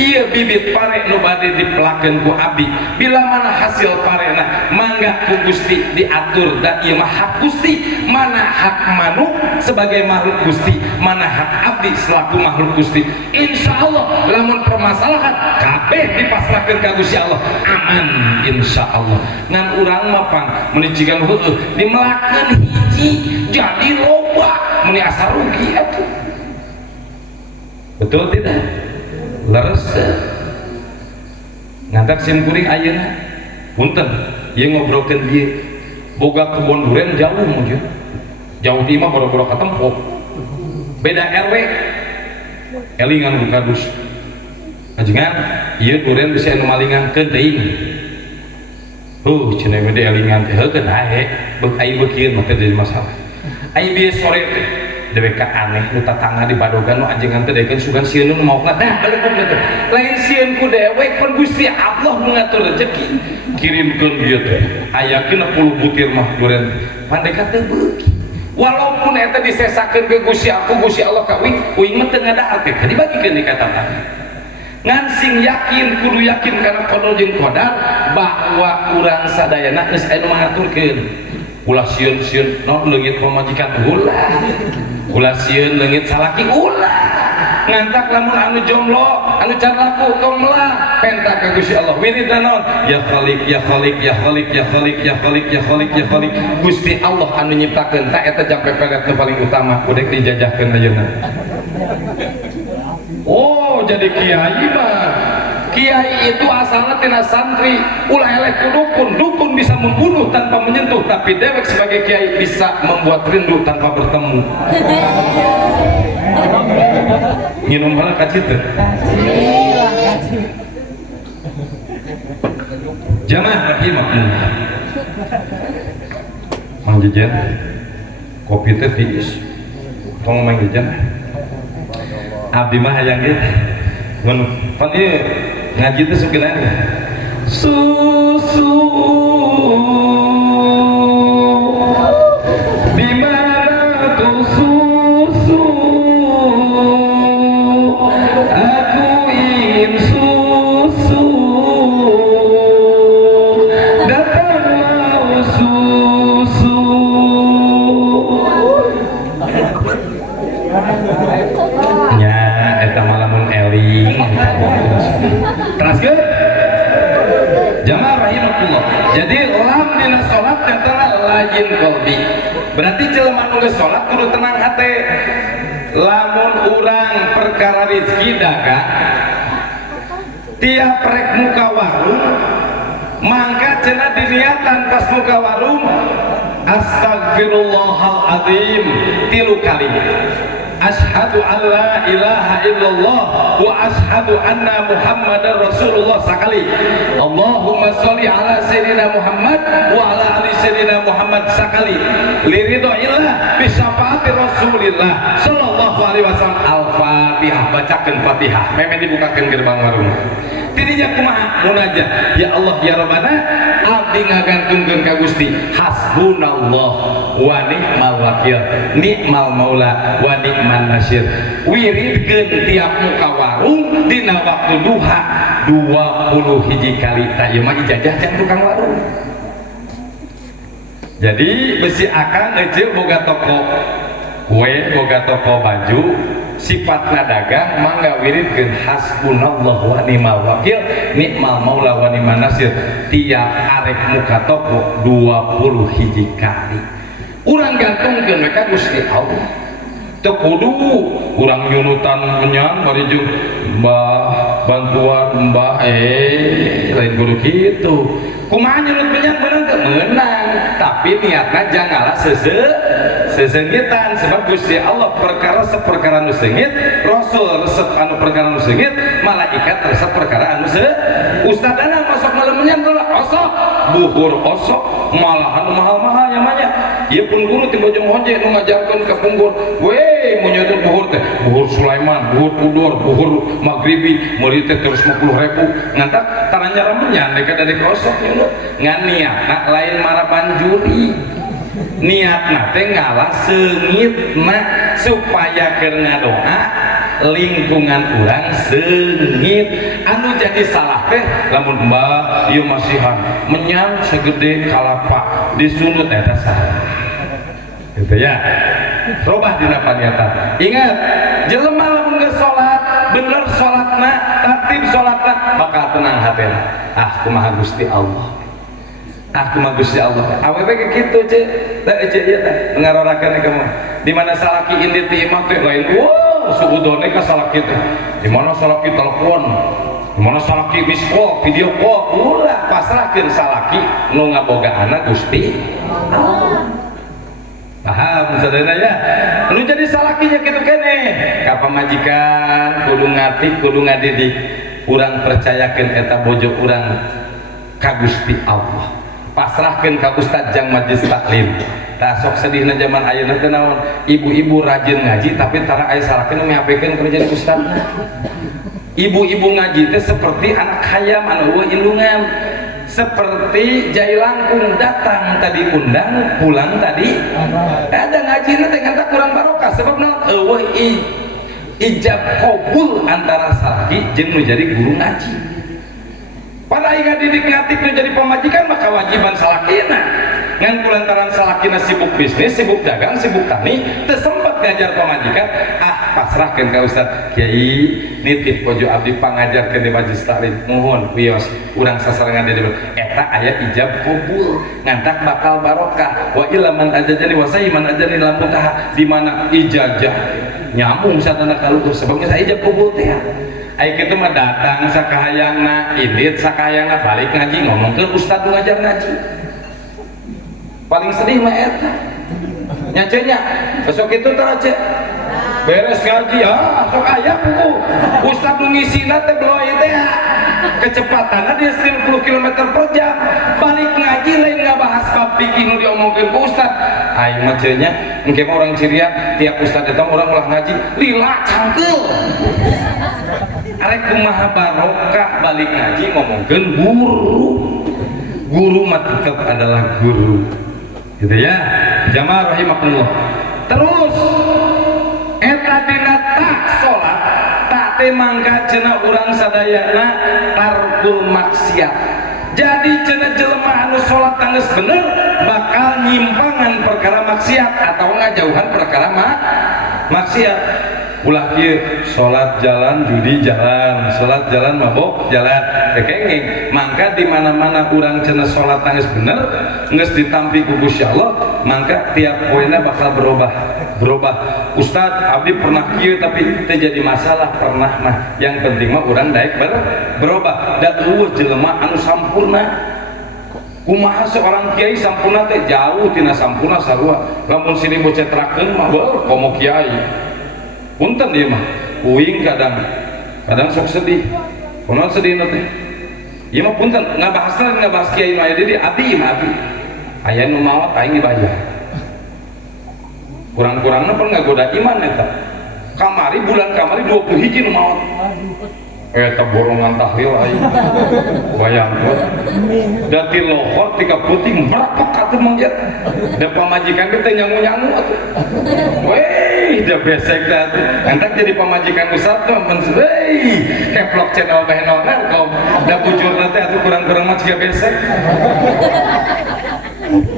ieu bibit pare nu bade dipelakeun ku abdi bila mana hasil parena mangga ku Gusti diatur da ieu mah hak Gusti mana hak manuk sebagai makhluk Gusti mana hak abdi selaku makhluk Gusti insyaallah lamun permasalahan kabeh dipasrahkeun ka Gusti Allah aman insyaallah ngan urang mah pang menicikan heueuh dimelakeun hiji jadi loba meni asa rugi atuh betul tidak leres ngantak sim kuring ayeuna punten ieu ngobrolkeun dieu boga kebon duren jauh mungkin jauh di imah boro-boro katempo beda RW elingan buka dus ajengan ieu duren bisa anu malingankeun teuing cenah we elingan teh heukeun hae beuk ai beukeun mah teh jadi masalah ai bieu sore teh dewek ka aneh nu tatangga di badogan nu ajengan teh dekeun sugan sieun nu maokna dah balekum teh lain sieun ku dewek pun Gusti Allah mengatur rezeki kirimkeun bieu teh aya 60 butir mah duren pandeka teh beuki walaupun eta disesakeun ke Gusti Allah ka uing mah teu ngadaar teh dibagikeun di ka tatangga ngan sing yakin kudu yakin karena qada jeung qadar bahwa urang sadayana geus anu ngaturkeun ulah sieun-sieun naon leungit pamajikan ulah sieun leungit salaki ulah ngantak lamun anu jomblo anu can laku tong melah penta ka Gusti Allah wiridna naon ya khaliq ya khaliq ya khaliq ya khaliq ya khaliq ya khaliq ya khaliq Gusti Allah anu nyiptakeun ta eta jang peperet nu paling utama kudu dijajahkeun ayeuna. Oh jadi kiai mah kiai itu asalnya tina santri ulah eleh ku dukun dukun bisa membunuh tanpa menyentuh tapi dewek sebagai kiai bisa membuat rindu tanpa bertemu minum hal kacit jamaah rahimakumullah Mang Jejen kopi teh tiis tong Mang Jejen abdi mah hayang ge mun pan ieu ngaji teh sugeuna susu di mana kau susu aku ingin susu datanglah susu nya eta malamun eling terus ke jamaah rahimakumullah. Jadi lam dina salat katalah layin qalbi. Berarti jelema nu geus salat kudu tenang hate. Lamun urang perkara rezeki dagang tiap rek muka warung mangka cenah diniatan pas muka warung astagfirullahaladzim 3 kali. Ashhadu an la ilaha illallah wa ashhadu anna muhammadar rasulullah sekali. Allahumma sholli ala sayyidina Muhammad wa ala ali sayyidina Muhammad sekali. Liridhoillah bi syafaati rasulillah sallallahu alaihi wasallam. Al-Fatihah, bacakeun Fatihah meme dibukakeun gerbang warung. Tidinya kumaha munajat, ya Allah ya Rabbana abdi ngagantungkeun ka Gusti hasbunallah wa ni'mal wakil ni'mal maula wa ni'man nasir. Wiridkeun tiap muka warung dina waktu duha 20 hiji kali. Tah ieu mah ijazah can tukang warung. Jadi besi akang ece boga toko kue, boga toko baju, sifatna dagang mangga wiridkeun hasbunallah wa ni'mal wakil ni'mal maula wa ni'man nasir tiap arek muka toko 20 hiji kali. Urang gantungkeun mereka Gusti Allah. Teu kudu urang nyunutan menyan bari jeung mbah bantuan mbah lain kudu kitu. Kumaha nyunut menyan beunang teu meunang, tapi niatna janganlah sesengitan sebab Gusti Allah perkara seperkara nu seungit, Rasul resep anu perkara nu seungit, malaikat resep perkara anu ustadana masuk malam menyan osok buhur osok malahan mahal-mahal namanya. Ieu pun guru ti Bojong Honje nu ngajarkeun ka punggur, we mun nyetur buhur teh buhur Sulaiman, buhur Udor, buhur Maghribi, meuli teh terus 50.000 ngantak taranyara menyan deka dari osok nyunut ngan niatna lain marapan juri. Niatna teh ngalah seungitna supaya keur ngadoa lingkungan urang seungit. Anu jadi salah teh lamun mbah ieu masihan menyang segede kalapa disunut eta salah. Gitu ya. Robah dina paniatan. Ingat, jelema lamun geus salat, bener salatna, tertib salatna bakal tenang hatena. Ah kumaha Gusti Allah. Aku mah Gusti Allah. Awewe ge kitu ce. Da ece ieu teh ngarorakeun ka mah. Di mana salaki indit ti imah teh lain wow suudone ka salaki teh. Di mana salaki telepon, di mana salaki bis call, video call, ulah pasrahkeun salaki nu ngabogaana Gusti Allah. Paham saudara ya? Lu jadi salakinya kitu keneh. Ka pamajikan kudu ngatik, kudu ngadidik. Urang percayakeun eta bojo urang ka Gusti Allah. Pasrahkeun ka ustad jang majelis taklim. Tah sok sedihna zaman ayeuna teh naon? Ibu-ibu rajin ngaji tapi tara aya salakeun mihapekeun keur jadi ustadna. Ibu-ibu ngaji teh seperti anak hayam anu eueuh indungan. Seperti jai langkung datang tadi undang pulang tadi ada ngaji nanti ngantak kurang barokah sebab eueuh ijab qabul antara salaki jeung nu jadi guru ngaji. Pada ingat didik ngatik nu jadi pemajikan maka wajiban salakina ngan kulantaran salakina sibuk bisnis, sibuk dagang, sibuk tani teu sempat ngajar pemajikan. Pasrahkeun ka Ustad Kiai nitip pojo abdi pangajarkeun di majelis taklim mohon wios urang sasarengan di eta aya ijab qabul ngantak bakal barokah wa illa man ajajani wa sayman ajani lam mutaha di mana ijazah nyambung satana kaluhur sebabnya sa ijab qabul teh ai kitu mah datang sakahayangna indit sakahayangna balik ngaji ngomongkeun ustad nu ngajar ngaji paling sedih mah eta nyacenya besok itu teh aja beres ngaji sok aya buku ustad nu ngisina teh bloy teh kecepatanna dia 10 km per jam balik ngaji lain ngabahas bab fikih nu diomongkeun ku ustad aing mah cenah engke mah orang cirian tiap ustad datang orang ulah ngaji lila cangkeul arek kumaha barokah balik ngaji ngomongkeun guru mah tetap adalah guru gitu ya jamaah rahimakumullah. Terus eta dina tak salat tak teh mangka cenah urang sadayana tarkul maksiat. Jadi cenah jelema anu salat tanggeus bener bakal nyimpangan perkara maksiat atau ngajauhan perkara maksiat. Ulah kieu salat jalan judi jalan, salat jalan mabok jalan, kenging. Mangka di mana-mana urang cenah salat tanggeus bener, geus ditampi ku Gusti Allah, mangka tiap poinna bakal berubah. Ustad, abdi pernah kieu tapi teu jadi masalah pernah mah. Yang penting mah urang daek berubah. Da eueuh jelema anu sampurna. Kumaha seorang kiai sampurna teh jauh tina sampurna sarua. Lamun sini bocah terakeun mah beuh komo kiai. Punten dia mah, uing kadang sok sedih. Kunaon sedih teh? Ieu mah punten ngabahas kiai mah di abdi mah abdi. Aya nu maot aing dibayar. Kurang-kurangna pun ngagoda iman eta. Bulan kamari 21 nu maot. Eta borongan tahlil aing. Bayangkeun. Da ti lohor 3 puting berapa katuh manjat. Da pamajikan teh nyangu-nyangu atuh. Weh, da besek teh atuh. Entak jadi pamajikan ustad tuh mun keplok channel teh noner kaum. Da bujurna teh atuh kurang-kurang mah ciga besek.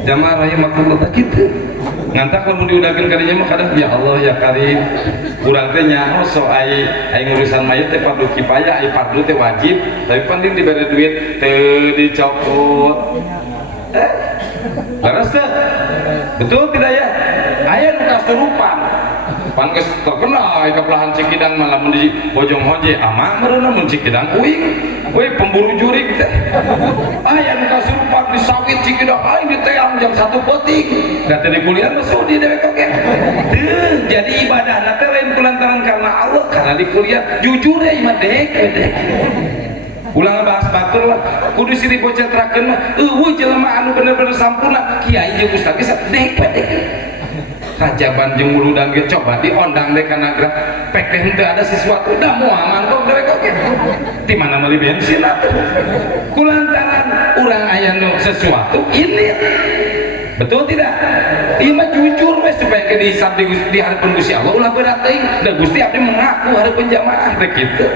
Jamaah rahimakumullah teh kitu. Ngantak lamun diudakeun ka dinya mah kadang ya Allah ya Karim urang teh nyaho so ai ngurusan mayit teh fardu kifayah ai fardu teh wajib tapi pandin dibere duit teu dicokot laras teh betul tidak ya aya nu kasurupan pan geus terkenal ai ka belahan Cikidang mah lamun di Bojong Hoje amah meureunna mun Cikidang uing we pemburu jurig teh aya nu kasurupan di sawit Cikidang aing diteang jam 1 peuting da teh di kuliah mah sudi dewek oge teu jadi ibadahna teh lain kulantaran karena Allah karena di kuliah jujur ya imah dek ulang bahas batur lah kudu sini bocah terakeun mah eueuh jelema anu bener-bener sampurna kiai jeung ustaz geus dek Rajaban jeung Wuludan ge coba diondang deh kana gerak pek teh henteu ada sesuatu da moal mangkok dewek oge di mana meuli bensin atuh kulantaran urang aya nu sesuatu ini betul tidak? Ieu mah jujur we supaya ke dihisab di hareupeun Gusti Allah ulah berat teuing da Gusti abdi mengaku hareupeun jamaah teh kitu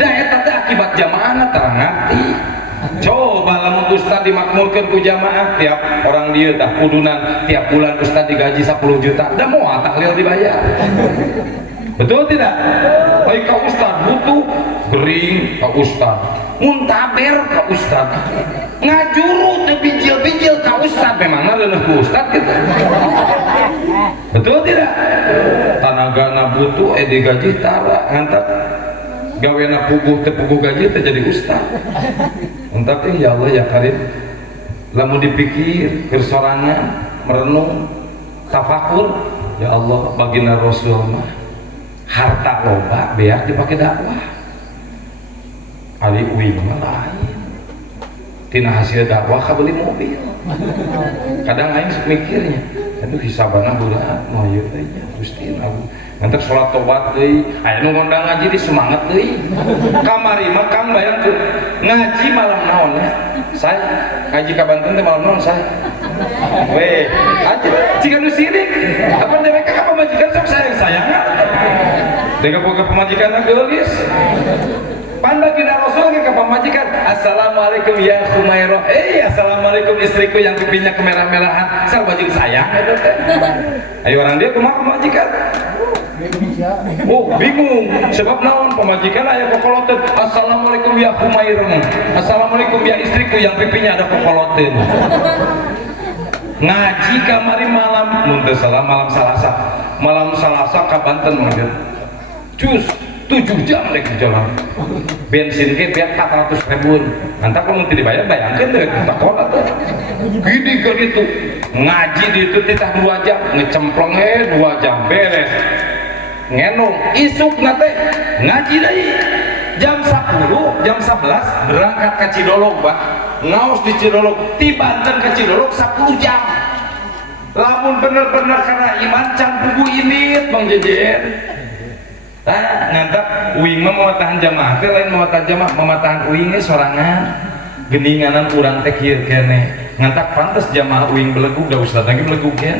da eta teh akibat jamaahna tara ngarti. Coba lamun ustad dimakmurkeun ku jamaah tiap orang dieu tah kudunan tiap bulan ustad digaji 10 juta da moal tahlil dibayar betul tidak? Ai ka ustad butuh gering ka ustad muntaber ka ustad ngajuru teu bijil-bijil ka ustad memangna leuneuh ku ustad kitu betul tidak? Tanagana butuh digaji tara ngantep gawena puguh teu puguh gaji teh jadi ustad entah ya Allah ya Karim lamun dipikir bersorangan merenung tafakur ya Allah baginda Rasul mah harta loba beak dipake dakwah ali uing mah lain tina hasil dakwah kabeli mobil kadang aing sok mikirnya aduh hisabana bulan moal ieu teh Gusti aku ngantek sholat tobat deui aya nu ngondang ngaji di semangat deui kamari mah Kang bayangkeun ngaji malam naon ya saya ngaji ka Banten teh malam naon saya weh aja jika nu sirik apa dewek ka pamajikan sok sayang-sayangan deka boga pamajikanna geulis pan baginda Rasul ke pamajikan assalamualaikum ya Khumairah assalamualaikum istriku yang pipinya kemerah-merahan sarua jeung sayang eta teh ayo orang dia kumaha pamajikan oh bingung sebab naon pemajikan aya kokoloteun assalamualaikum ya Khumairah assalamualaikum ya istriku yang pipinya ada kokoloteun ngaji kamari malam mun teu salah malam Salasa ka Banten mah cus 7 jam rek jalan bensin ge biar 400.000 nanti kalau nanti dibayar bayangkeun teh takola teh gini ke ditu ngaji di itu titah 2 jam ngecemplong 2 jam beres ngenong isuk nate ngaji deui jam 10 jam 11 berangkat ka Cidolog bah ngaos di Cidolog ti Banten ke Cidolog 10 jam lamun bener-bener karena iman can pugu ini Bang Jejen ngantak uing mah mau tahan jamaah teh lain mau tahan jamaah mematahan uingnya sorangan geninganan urang teh kieu kene ngantak pantes jamaah uing belegug da ustaz lagi belegug kan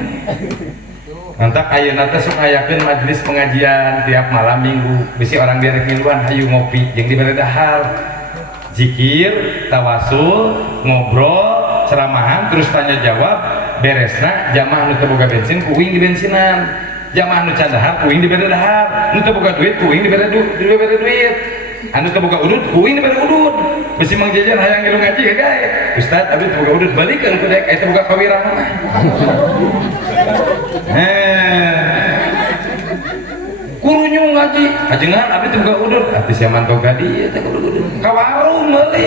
ngantak ayeuna teh sok hayakeun majelis pengajian tiap malam minggu bisi orang derek miluan hayu ngopi jeung dibere dahar zikir tawasul ngobrol ceramahan terus tanya jawab beresna jamaah nu teu boga bensin kuing di bensinan jamaah nu can dahar kuing dibere dahar nu teu boga duit kuing dibere duit anu teu boga udud kuing dibere udud bisi Mang Jejen hayang ngilu ngaji gae ustaz abdi teu boga udud balikeun ku dek aya teu boga kawirang mah kurunya ngaji ajengan abdi teu boga udud abdi sia mantoga dieu teh kudu udud ka warung meuli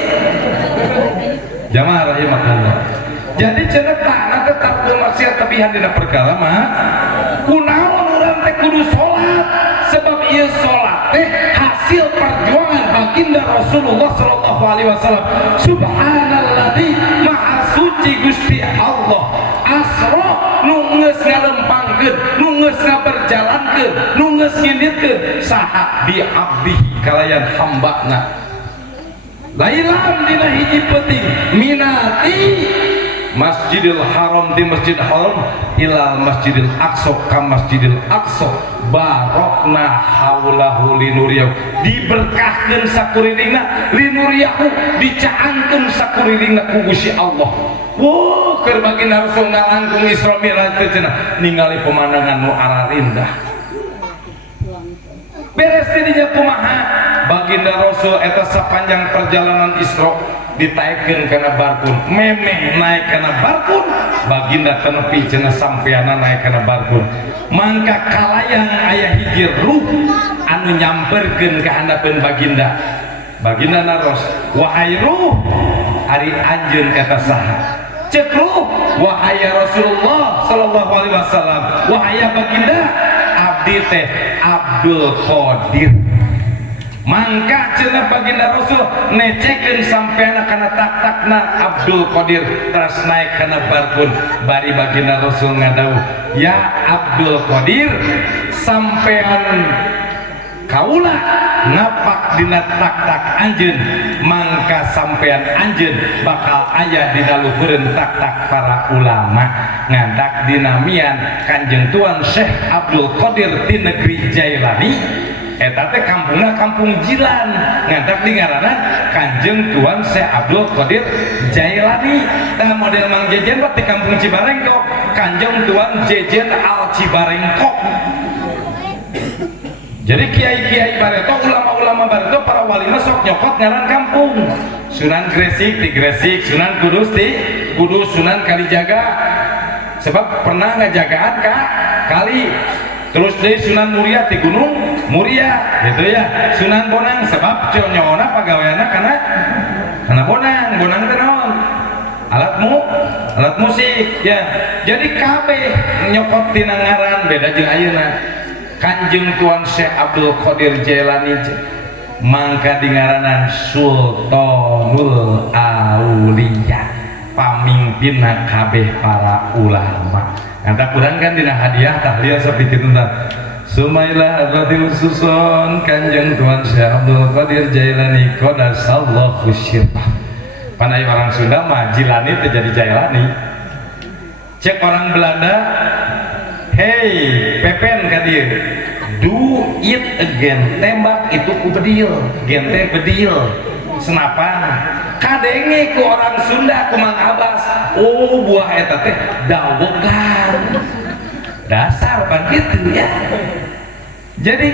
jamaah rahimakumullah. Jadi cenah tanah teh tarku maksiat tabihan dina perkara mah kunaon urang teh kudu salat sebab ieu salat teh hasil perjuangan baginda Rasulullah sallallahu alaihi wasallam. Subhanalladzi maha suci Gusti Allah asra nu geus ngalempangkeun nu geus ngaberjalankeun nu geus nginditkeun saha bi abdihi kalayan hambana lailan dina hiji penting minati Masjidil Haram di Masjid Haram ilal Masjidil Aqsa ka Masjidil Aqsa barokna haulahu linuriyahu diberkahkeun sakurilingna linuriyahu dicaangkeun sakurilingna ku Gusti Allah. Wuh keur baginda Rasul ngalangkung Isra Mi'raj teh cenah ningali pemandangan nu ararindah. Beres dinya kumaha baginda Rasul eta sapanjang perjalanan Isra ditaikeun kana barkun memeh naik kana barkun baginda tenepi cenah sampeana naik kana barkun mangka kalayang aya hiji ruh anu nyamperkeun ka handapeun baginda naros wahai ruh ari anjeun eta saha ceuk ruh wahai Rasulullah sallallahu alaihi wasallam wahai baginda abdi teh Abdul Qadir. Mangka cenah baginda Rasul necekeun sampeana kana tak-takna Abdul Qadir terus naik kana barkun bari baginda Rasul ngadawuh ya Abdul Qadir sampean kaula napak dina tak-tak anjeun mangka sampean anjeun bakal aya dina luhureun tak-tak para ulama ngandak dinamian Kanjeng Tuan Syekh Abdul Qadir di negeri Jailani eta teh kampungna kampung Jilan ngantak di ngaranna Kanjeng Tuan Syekh Abdul Qadir Jailani tah model Mang Jejen di kampung Cibarengkok Kanjeng Tuan Jejen Al Cibarengkok. Jadi kiai-kiai bareto ulama-ulama bareto para wali sok nyokot ngaran kampung Sunan Gresik di Gresik Sunan Kudus di Kudus Sunan Kalijaga sebab pernah ngajagaan kali terus di Sunan Muria di Gunung Muria gitu ya Sunan Bonang sebab nyona pagaweana karena Bonang teh naon alat musik ya jadi kabeh nyokot tina ngaran beda jeung ayeuna Kanjeng Tuan Syekh Abdul Qadir Jailani mangka dingaranan Sultanul Auliya pamimpinna kabeh para ulama nganta kurang kan dina hadiah tahlil sapi kitu tah Sumailah Abdul Susun Kanjeng Tuan Syekh Abdul Qadir Jailani qadasallahu syirrah panai orang Sunda mah Jilani teh jadi Jailani cek orang Belanda hey pepen ka dieu do it again tembak itu ku bedil gente bedil senapan kadenge ku orang Sunda ku Mang Abbas oh buah eta teh dawegan dasar begitu ya jadi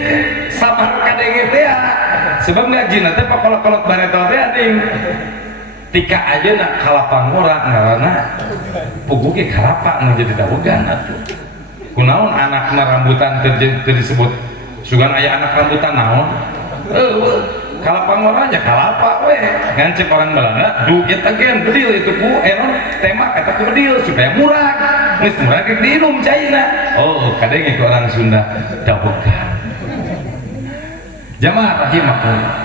sabar kadenge teh sebab ngajina teh pakolot-kolot bareto teh ading tika aja nak kalapang orang ngaranna pugu ge kalapa nu jadi dawegan atuh kunaon anakna rambutan disebut sugan aya anak rambutan naon kalapang orang aja kalapa we ngancep orang Belanda do it again bedil itu ku enon tema kata ku bedil supaya murah geus murah ge diinum caina oh kadenge ku orang Sunda dawegan jamaah rahimakumullah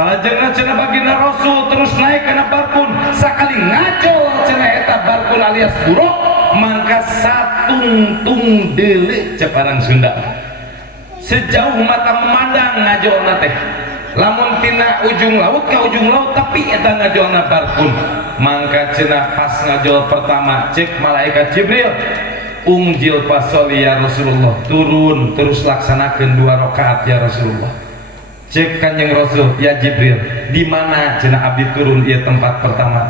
salajengna cenah baginda Rasul terus naik kana barkun sakali ngajol cenah eta barkun alias buruk mangka satungtung deuleu ceparang Sunda sejauh mata memandang ngajolna teh lamun tina ujung laut ka ujung laut tapi eta ngajolna barkun mangka cenah pas ngajol pertama cek malaikat Jibril ungjil pasoli ya Rasulullah turun terus laksanakeun 2 rakaat ya Rasulullah cek kanjeng Rasul ya Jibril di mana cenah abdi turun ieu tempat pertama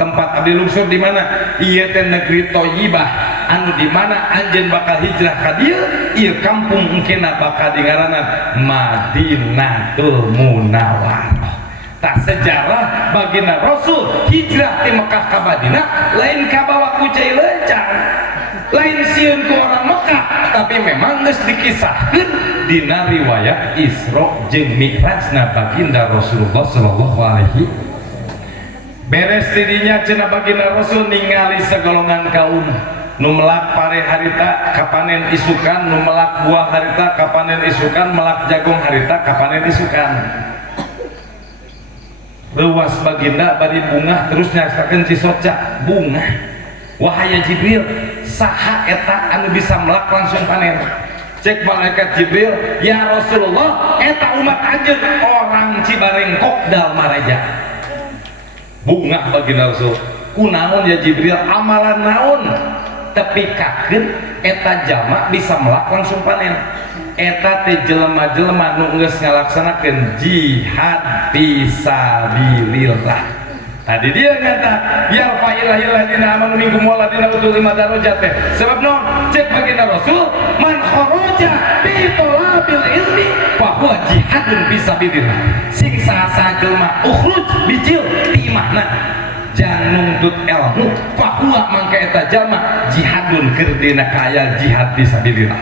tempat abdi lungsur di mana ieu teh negeri Thayyibah anu di mana anjeun bakal hijrah ka dieu ieu kampung engkena bakal digaranan Madinatul Munawwarah tak sejarah baginda Rasul hijrah ti Mekah ka Madinah lain kabawa ku cai lencang lain sieun ku orang Mekah tapi memang geus dikisahkeun dina riwayat Isra jeung Mi'rajna baginda Rasulullah sallallahu alaihi beres tidinya cenah baginda Rasul ningali segolongan kaum nu melak pare harita kapanen isukan nu melak buah harita kapanen isukan melak jagung harita kapanen isukan ruas baginda bari bunga terus nyastakeun cisoca bunga wahai Jibril saha eta anu bisa melak langsung panen cek malaikat Jibril ya Rasulullah eta umat anjeun orang Cibarengkok dal Mareja bunga baginda Rasul kunaon ya Jibril amalan naon tapi kakeun eta jalma bisa melak langsung panen eta teh jelema-jelema nu geus ngalaksanakeun jihad fisabilillah tadi dia ngata ya fa'ilahil ladina amanu minkum waladina utul lima darajat teh sebab naon cek baginda Rasul man kharaja bi talabil ilmi fa huwa jihadun fisabilillah sing saha jelema ukhruj bijil ti imahna jangan nuntut ilmu fahuwa mangka eta jalma jihadun keur dina kaya jihad fisabilillah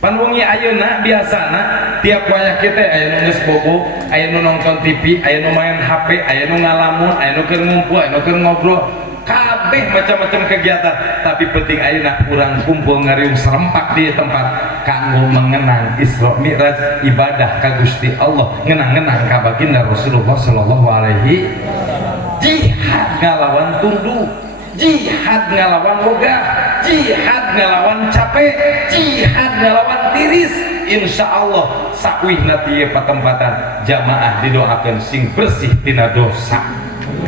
panwengi ayeuna biasana tiap wayah kitu aya nu geus bobo aya nu nonton TV aya nu main HP aya nu ngalamun aya nu keur ngumpul aya nu keur ngobrol kabeh macam-macam kegiatan tapi penting ayeuna urang kumpul ngariung serempak di tempat kanggo mengenang Isra Mi'raj ibadah ka Gusti Allah ngenang-ngenang ka baginda Rasulullah sallallahu alaihi jihad ngalawan tundu jihad ngalawan wogah jihad ngalawan capek jihad ngalawan tiris insya Allah sakwihna tieu patempatan jamaah didoakeun sing bersih tina dosa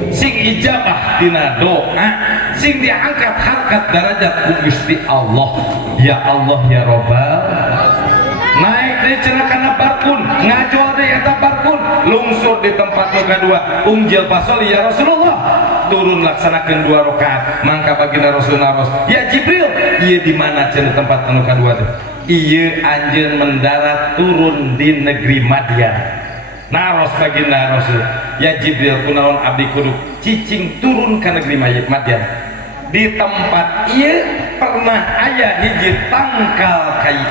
sing ijabah tina doa sing diangkat harkat derajat ku Gusti Allah ya Allah ya Rabbal naik di cenah kana barkun ngajol di eta barkun lungsur di tempat nu kadua ungjil pasoli ya Rasulullah turun laksanakeun 2 rakaat mangka baginda Rasul naros ya Jibril ieu di mana cenah tempat nu kadua teh ieu anjeun mendarat turun di negeri Madian naros baginda Rasul ya Jibril kunaon abdi kudu cicing turun ke negeri Madian di tempat ieu pernah aya hiji tangkal kayu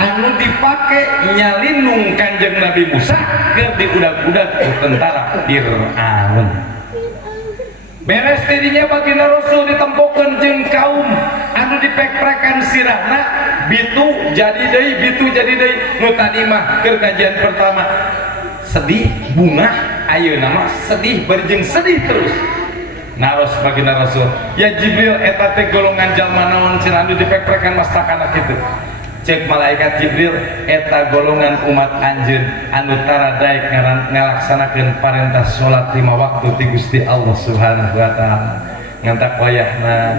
anu dipake nyalinung kanjeng Nabi Musa ke diudag-udag ku tentara Fir'aun beres tidinya baginda Rasul ditempokeun jeung kaum anu dipek-prekan sirahna bitu jadi deui nu tadi mah keur kajian pertama sedih bunga ayeuna mah sedih berjeng sedih terus naros baginda Rasul ya Jibril eta teh golongan jalma naon cenah anu dipek-prekan mastakana kitu cek malaikat Jibril eta golongan umat anjeun anu tara daek ngalaksanakeun parentah salat 5 waktu ti Gusti Allah Subhanahu wa taala ngantak wayahna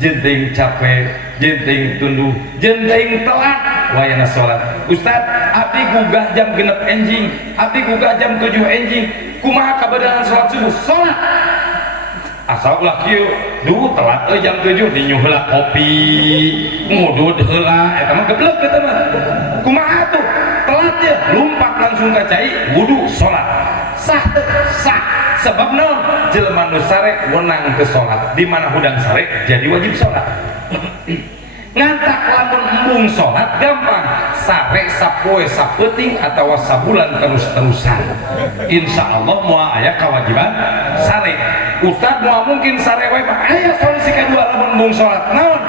jenting capek jenting tunduh jenting telat wayahna salat Ustad abdi gugah jam 6 enjing abdi gugah jam 7 enjing kumaha kabedahan salat subuh salat asal ulah kieu duh telat jam 7 dinyuh heula kopi ngudud heula eta mah geblek eta mah kumaha tuh telat ya lumpat langsung ka cai wudu salat sah teu sah sebab naon jelema nu sare wenang ke salat di mana hudang sare jadi wajib salat ngantak lamun embung salat gampang sare sapoe sapeuting atawa sabulan terus-terusan insyaallah moal aya kewajiban sare Ustad moal mungkin sare wae mah aya solusi kadua lamun embung salat naon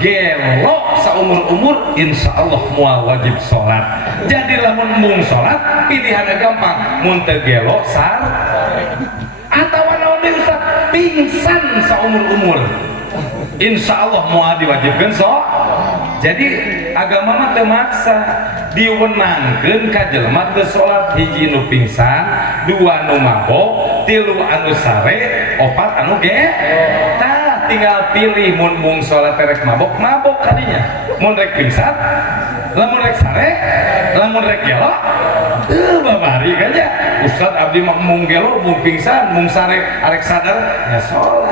gelo saumur-umur insya Allah mual wajib sholat. Jadi lamun mung sholat pilihannya gampang, mun teu gelo sar atau naon deui Ustaz pingsan saumur-umur insya Allah mual diwajibkan jadi agama mah teu maksa, diwenangkeun ka jelema teu salat, hiji nu pingsan, dua nu mabok, tilu anu sare, opat anu ge. Tah tinggal pilih mun mung salat rek mabok kadinya. Mun rek pingsan, lamun rek sare, lamun rek gelo, teu babari aja. Ustaz abdi mah mung gelo, mung pingsan, mung sare arek sadar nya salat.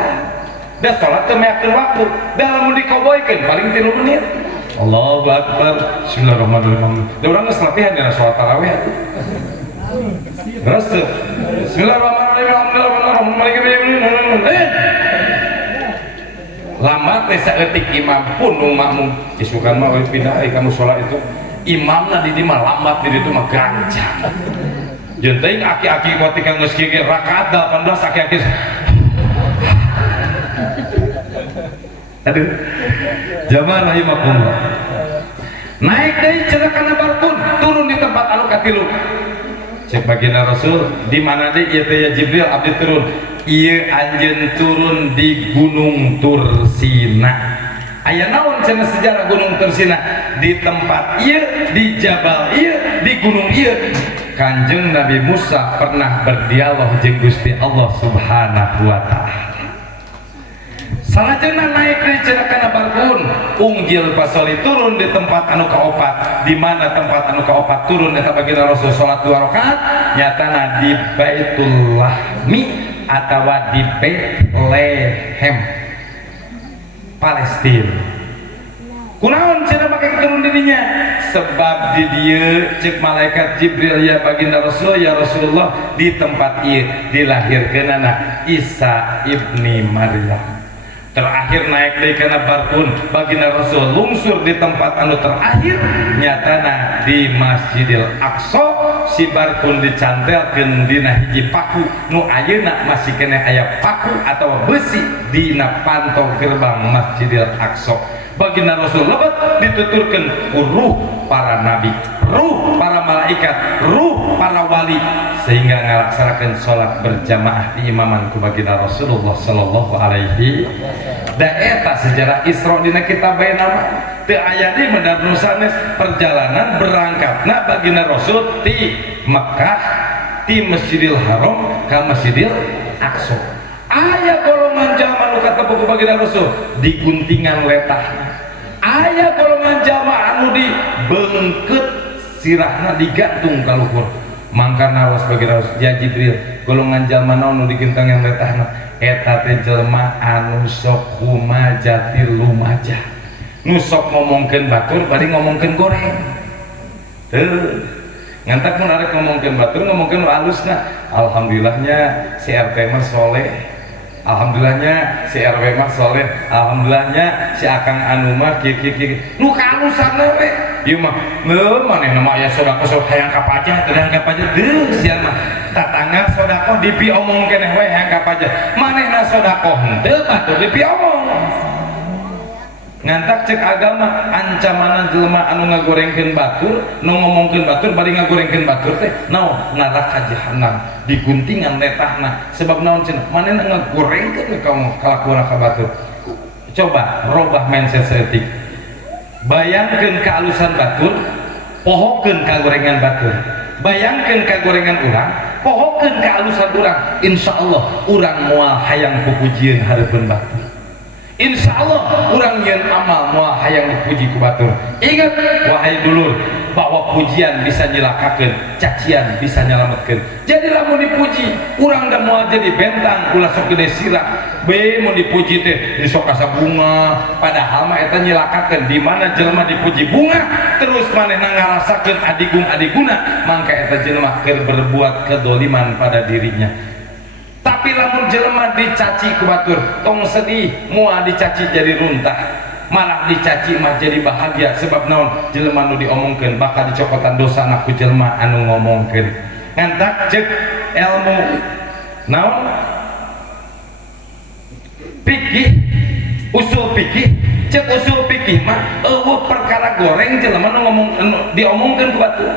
Da salat teu meakeun waktu, da lamun dikoboykeun paling 3 menit. Allahu Akbar. Bismillahirrahmanirrahim. Da urang geus latihan dina salat tarawih atuh. Terus tuh. Bismillahirrahmanirrahim. Lambat teh saeutik imam pun nu makmum isukan mah pindah kamu salat itu imamna di dieu mah lambat di ditu mah gancang. Jeung teuing aki-aki ketika geus kieu rakaat 18 aki-aki. Aduh, jamaah rahimakumullah. Naik deui cenah kana barkun, turun di tempat anu katilu. Cek baginda Rasul, di mana deui ieu teh ya Jibril abdi turun. Ieu anjeun turun di Gunung Tursina. Aya naon cenah sejarah Gunung Tursina? Di tempat ieu, di jabal ieu, di gunung ieu. Kanjeng Nabi Musa pernah berdialog jeung Gusti Allah Subhanahu wa taala. Salajengna naik di cenah kana barkun, unggil pasoli turun di tempat anu kaopat. Di mana tempat anu kaopat turun eta baginda Rasul salat 2 rakaat nyatana di Baitul Lahmi atawa di Bethlehem Palestina. Kunaon cenah make turun di dinya? Sebab di dieu cek malaikat Jibril ya baginda Rasul ya Rasulullah di tempat ieu dilahirkeun anak Isa ibni Maryam. Terakhir naik deui kana barkun baginda Rasul lungsur di tempat anu terakhir nyatana di Masjidil Aqsa. Si barkun dicantelkeun dina hiji paku nu ayeuna masih kena aya paku atau besi dina panto gerbang Masjidil Aqsa. Baginda Rasul lebet dituturkeun ruh para nabi, ruh para malaikat, ruh para wali sehingga ngalaksanakeun salat berjamaah di imaman ku baginda Rasulullah sallallahu alaihi. Da eta sejarah Isra dina kitab bae nama teu aya di Madinah sanes perjalanan berangkatna baginda Rasul ti Mekkah ti Masjidil Haram ka Masjidil Aqsa. Aya golongan jalma nu katepuk ku baginda Rasul di guntingan letahna. Aya golongan jalma anu di beungkeut sirahna digantung ka luhur. Mangkana was baginda Rasul ya Jibril, golongan jalma naon nu digentangan letahna? Eta teh jelema anu sok humajati lumajah. Nu sok ngomongkeun batur bari ngomongkeun goreng. Teu. Ngantak mun arek ngomongkeun batur ngomongkeun halusna. Alhamdulillahnya si RT mah soleh. Alhamdulillahnya si RW mah soleh. Alhamdulillahnya si Akang anu mah kieu nu kahalusanna we. Ieu mah neueun manehna mah aya sodako hayang ka pajah teu hayang ka pajah deung sian mah. Tatangga sodako dipiomong keneh we hayang ka pajah. Manehna sodako henteu batur dipiomong. Ngantak cek agama ancaman jelema anu ngagorengkeun batur, nu ngomongkeun batur bari ngagorengkeun batur teh naon neraka jahanam diguntingan letahna. Sebab naon cenah manehna ngagorengkeun kamu kalakuan ka batur. Coba robah mindset seetik. Bayangkeun kealusan batur, pohokeun kagorengan batur. Bayangkeun kagorengan urang, pohokeun kealusan urang. Insyaallah urang moal hayang pupujieun hareupeun batur. Insya Allah orang yang amal moal hayang dipuji ku batur. Ingat wahai dulur bahwa pujian bisa nyelakakeun, cacian bisa nyelametkeun. Jadi lamun dipuji urang da moal jadi bentang ulah sok gede sirah. Be mun dipuji teh sok asa bunga padahal mah eta nyelakakeun. Di mana jelema dipuji bunga terus manehna ngarasakeun adigung-adiguna mangka eta jelema keur berbuat kedoliman pada dirinya. Tapi lamun jelema dicaci ku batur tong sedih moal dicaci jadi runtah, malah dicaci mah jadi bahagia. Sebab naon jelema nu diomongkeun bakal dicokotan dosa ku jelema anu ngomongkeun. Ngantak cek ilmu naon fikih, usul fikih cek usul fikih mah perkara goreng jelema nu ngomong diomongkeun ku batu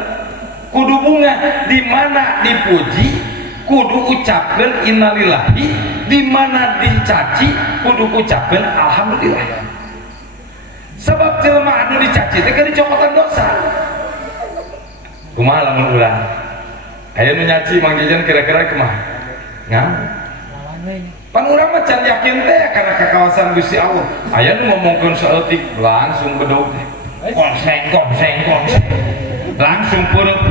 kudu bunga di mana dipuji kudu ucapkeun innalillahi di mana dicaci kudu ucapkeun alhamdulillah sebab jelema anu dicaci teh keur dicokotan dosa kumaha lamun ulah aya nu nyaci Mang Jajan kira-kira kumaha ngam pan urang mah can yakin teh karena ka kawasan Gusti Allah aya nu ngomongkeun saeutik langsung bedog konseng langsung peureuk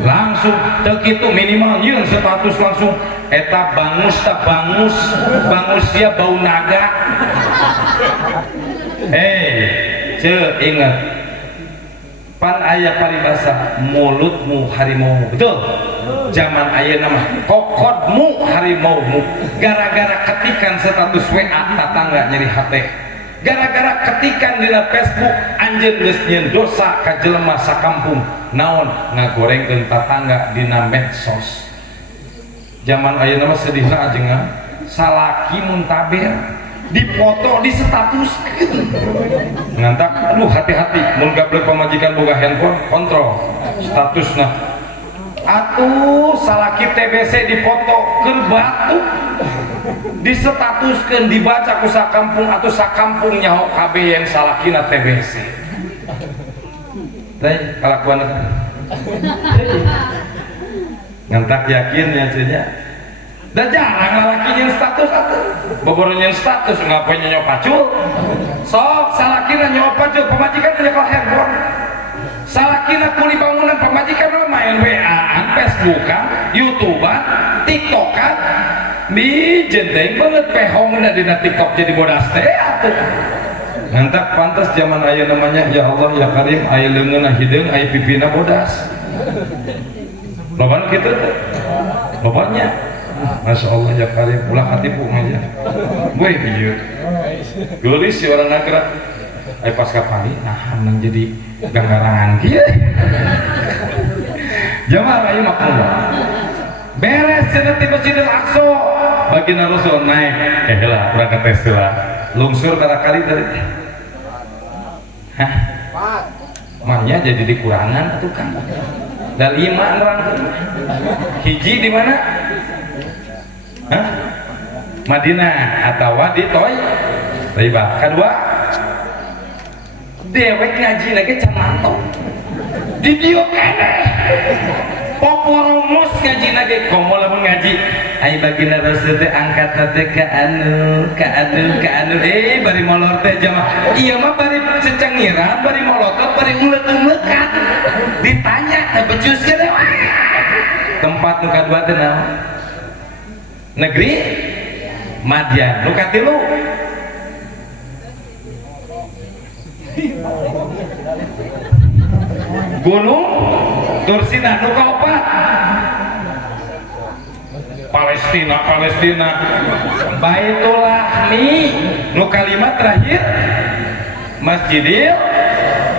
langsung teu kitu minimal nyieun status langsung eta bangus sia bau naga ingat pan aya paribasa mulutmu harimaumu betul zaman ayeuna mah kokodmu harimaumu gara-gara ketikan status WA tatangga nyeri hate gara-gara ketikan dina Facebook anjeun geus nyieun dosa ka jelema sakampung naon ngagorengkeun tatangga dina medsos zaman ayeuna mah sedihna ajengan salaki mun taber dipoto di status ngantak aduh hati-hati mun gablek pamajikan boga handphone kontrol statusna atuh salaki TBC dipoto keur batu disetatuskeun dibaca ku sakampung atau sakampung nyaho kabeh yang salakina TBC teh kalakuan ngantak yakin ya cenah dan jarang lalaki yang status atau bobornya status ngapain nyok pacul sok salakina nyok pacul pemajikan aja kalau handphone salakina kuli bangunan pemajikan main WA-an, Facebookan, YouTubean, TikTokan di jenteng banget pehongna dina TikTok jadi bodas teh atuh ngantak pantas zaman aya namanya ya Allah ya Karim aya leungeunna hideung aya pipina bodas lobana kitu tuh lobanya Masya Allah ya Karim ulah hatipu aja gue iya geulis si orang nagra pas kapali nah nang jadi ganggarangan kieu jamaah ieu makmum beres cenah ti Masjidil Aqsa bagina Rasul naik lah urang ka tes lah lungsur barakali dari hah mahnya jadi dikurangan atuh kan dan 5 nerang hiji di mana hah? Madinah atau di Taibah kedua dewek ngaji lagi can mantap di dieu kene poporomos ngaji lagi komo lamun ngaji ai bagina Rasul teh angkat teh ka anu bari molor teh jamaah ieu mah bari secengiran bari molot bari uleuk-uleukan ditanya teh becus ge tempat nu kadua teh naon negeri Madian nu katilu Gunung Tursina nu kaopat Palestina Baitul Lahmi nu kalimat terakhir Masjidil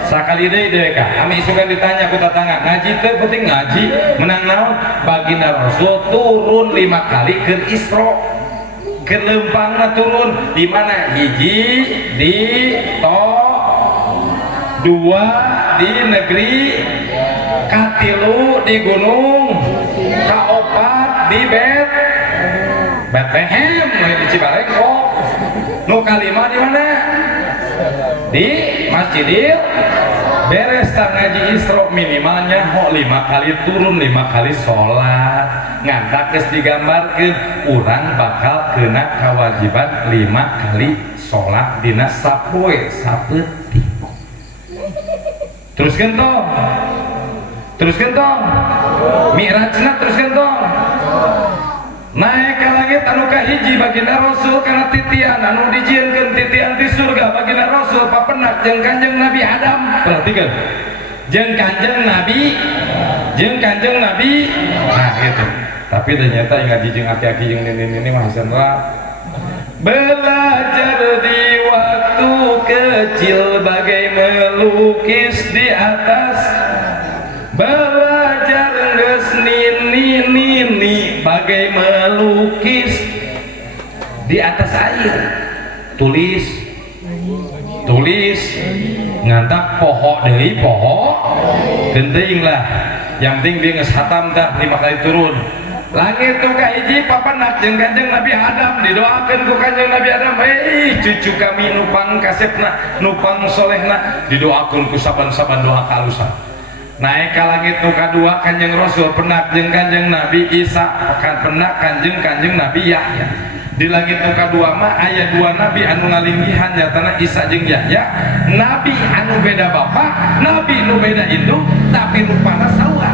sakali deui ka ami isukan ditanya ku tatangga ngaji teh penting ngaji menang naon baginda Rasul turun 5 kali ke Isra ke lempangna turun di mana hiji di dua di negeri katilu di gunung kaopat di Bethlehem di Cibarengkok nu kalima di mana di Masjidil beres tak ngaji Isra minimalnya 5 kali turun 5 kali sholat ngantak geus digambarkeun urang bakal kena kewajiban 5 kali sholat dina sapoe sapeuting teruskeun tong mi'rajna teruskeun tong naik ka langit anu kahiji baginda Rasul kana titian anu dijieunkeun titian di surga baginda Rasul papenak jeung Kanjeng Nabi Adam perhatikan jeung Kanjeng Nabi nah gitu tapi ternyata yang ngaji jeung aki-aki jeung nini mah hasan belajar di waktu kecil bagai melukis di atas belajar geus nini bagai melukis di atas air tulis tulis ngantak poho deui poho genting lah yang penting dia geus hatam tah 5 kali turun langit tuh ka hiji papanak jeung Kanjeng Nabi Adam didoakeun ku Kanjeng Nabi Adam cucu kami nupang kasepna nupang solehna didoakeun ku saban-saban doa kalusan naik ka langit nu kadua Kanjeng Rasul penak jeung Kanjeng Nabi Isa kan penak Kanjeng Nabi Yahya di langit nu kadua mah aya 2 nabi anu ngalinggihan nyatana Isa jeung Yahya nabi anu beda bapa nabi nu beda induk tapi rupana sawa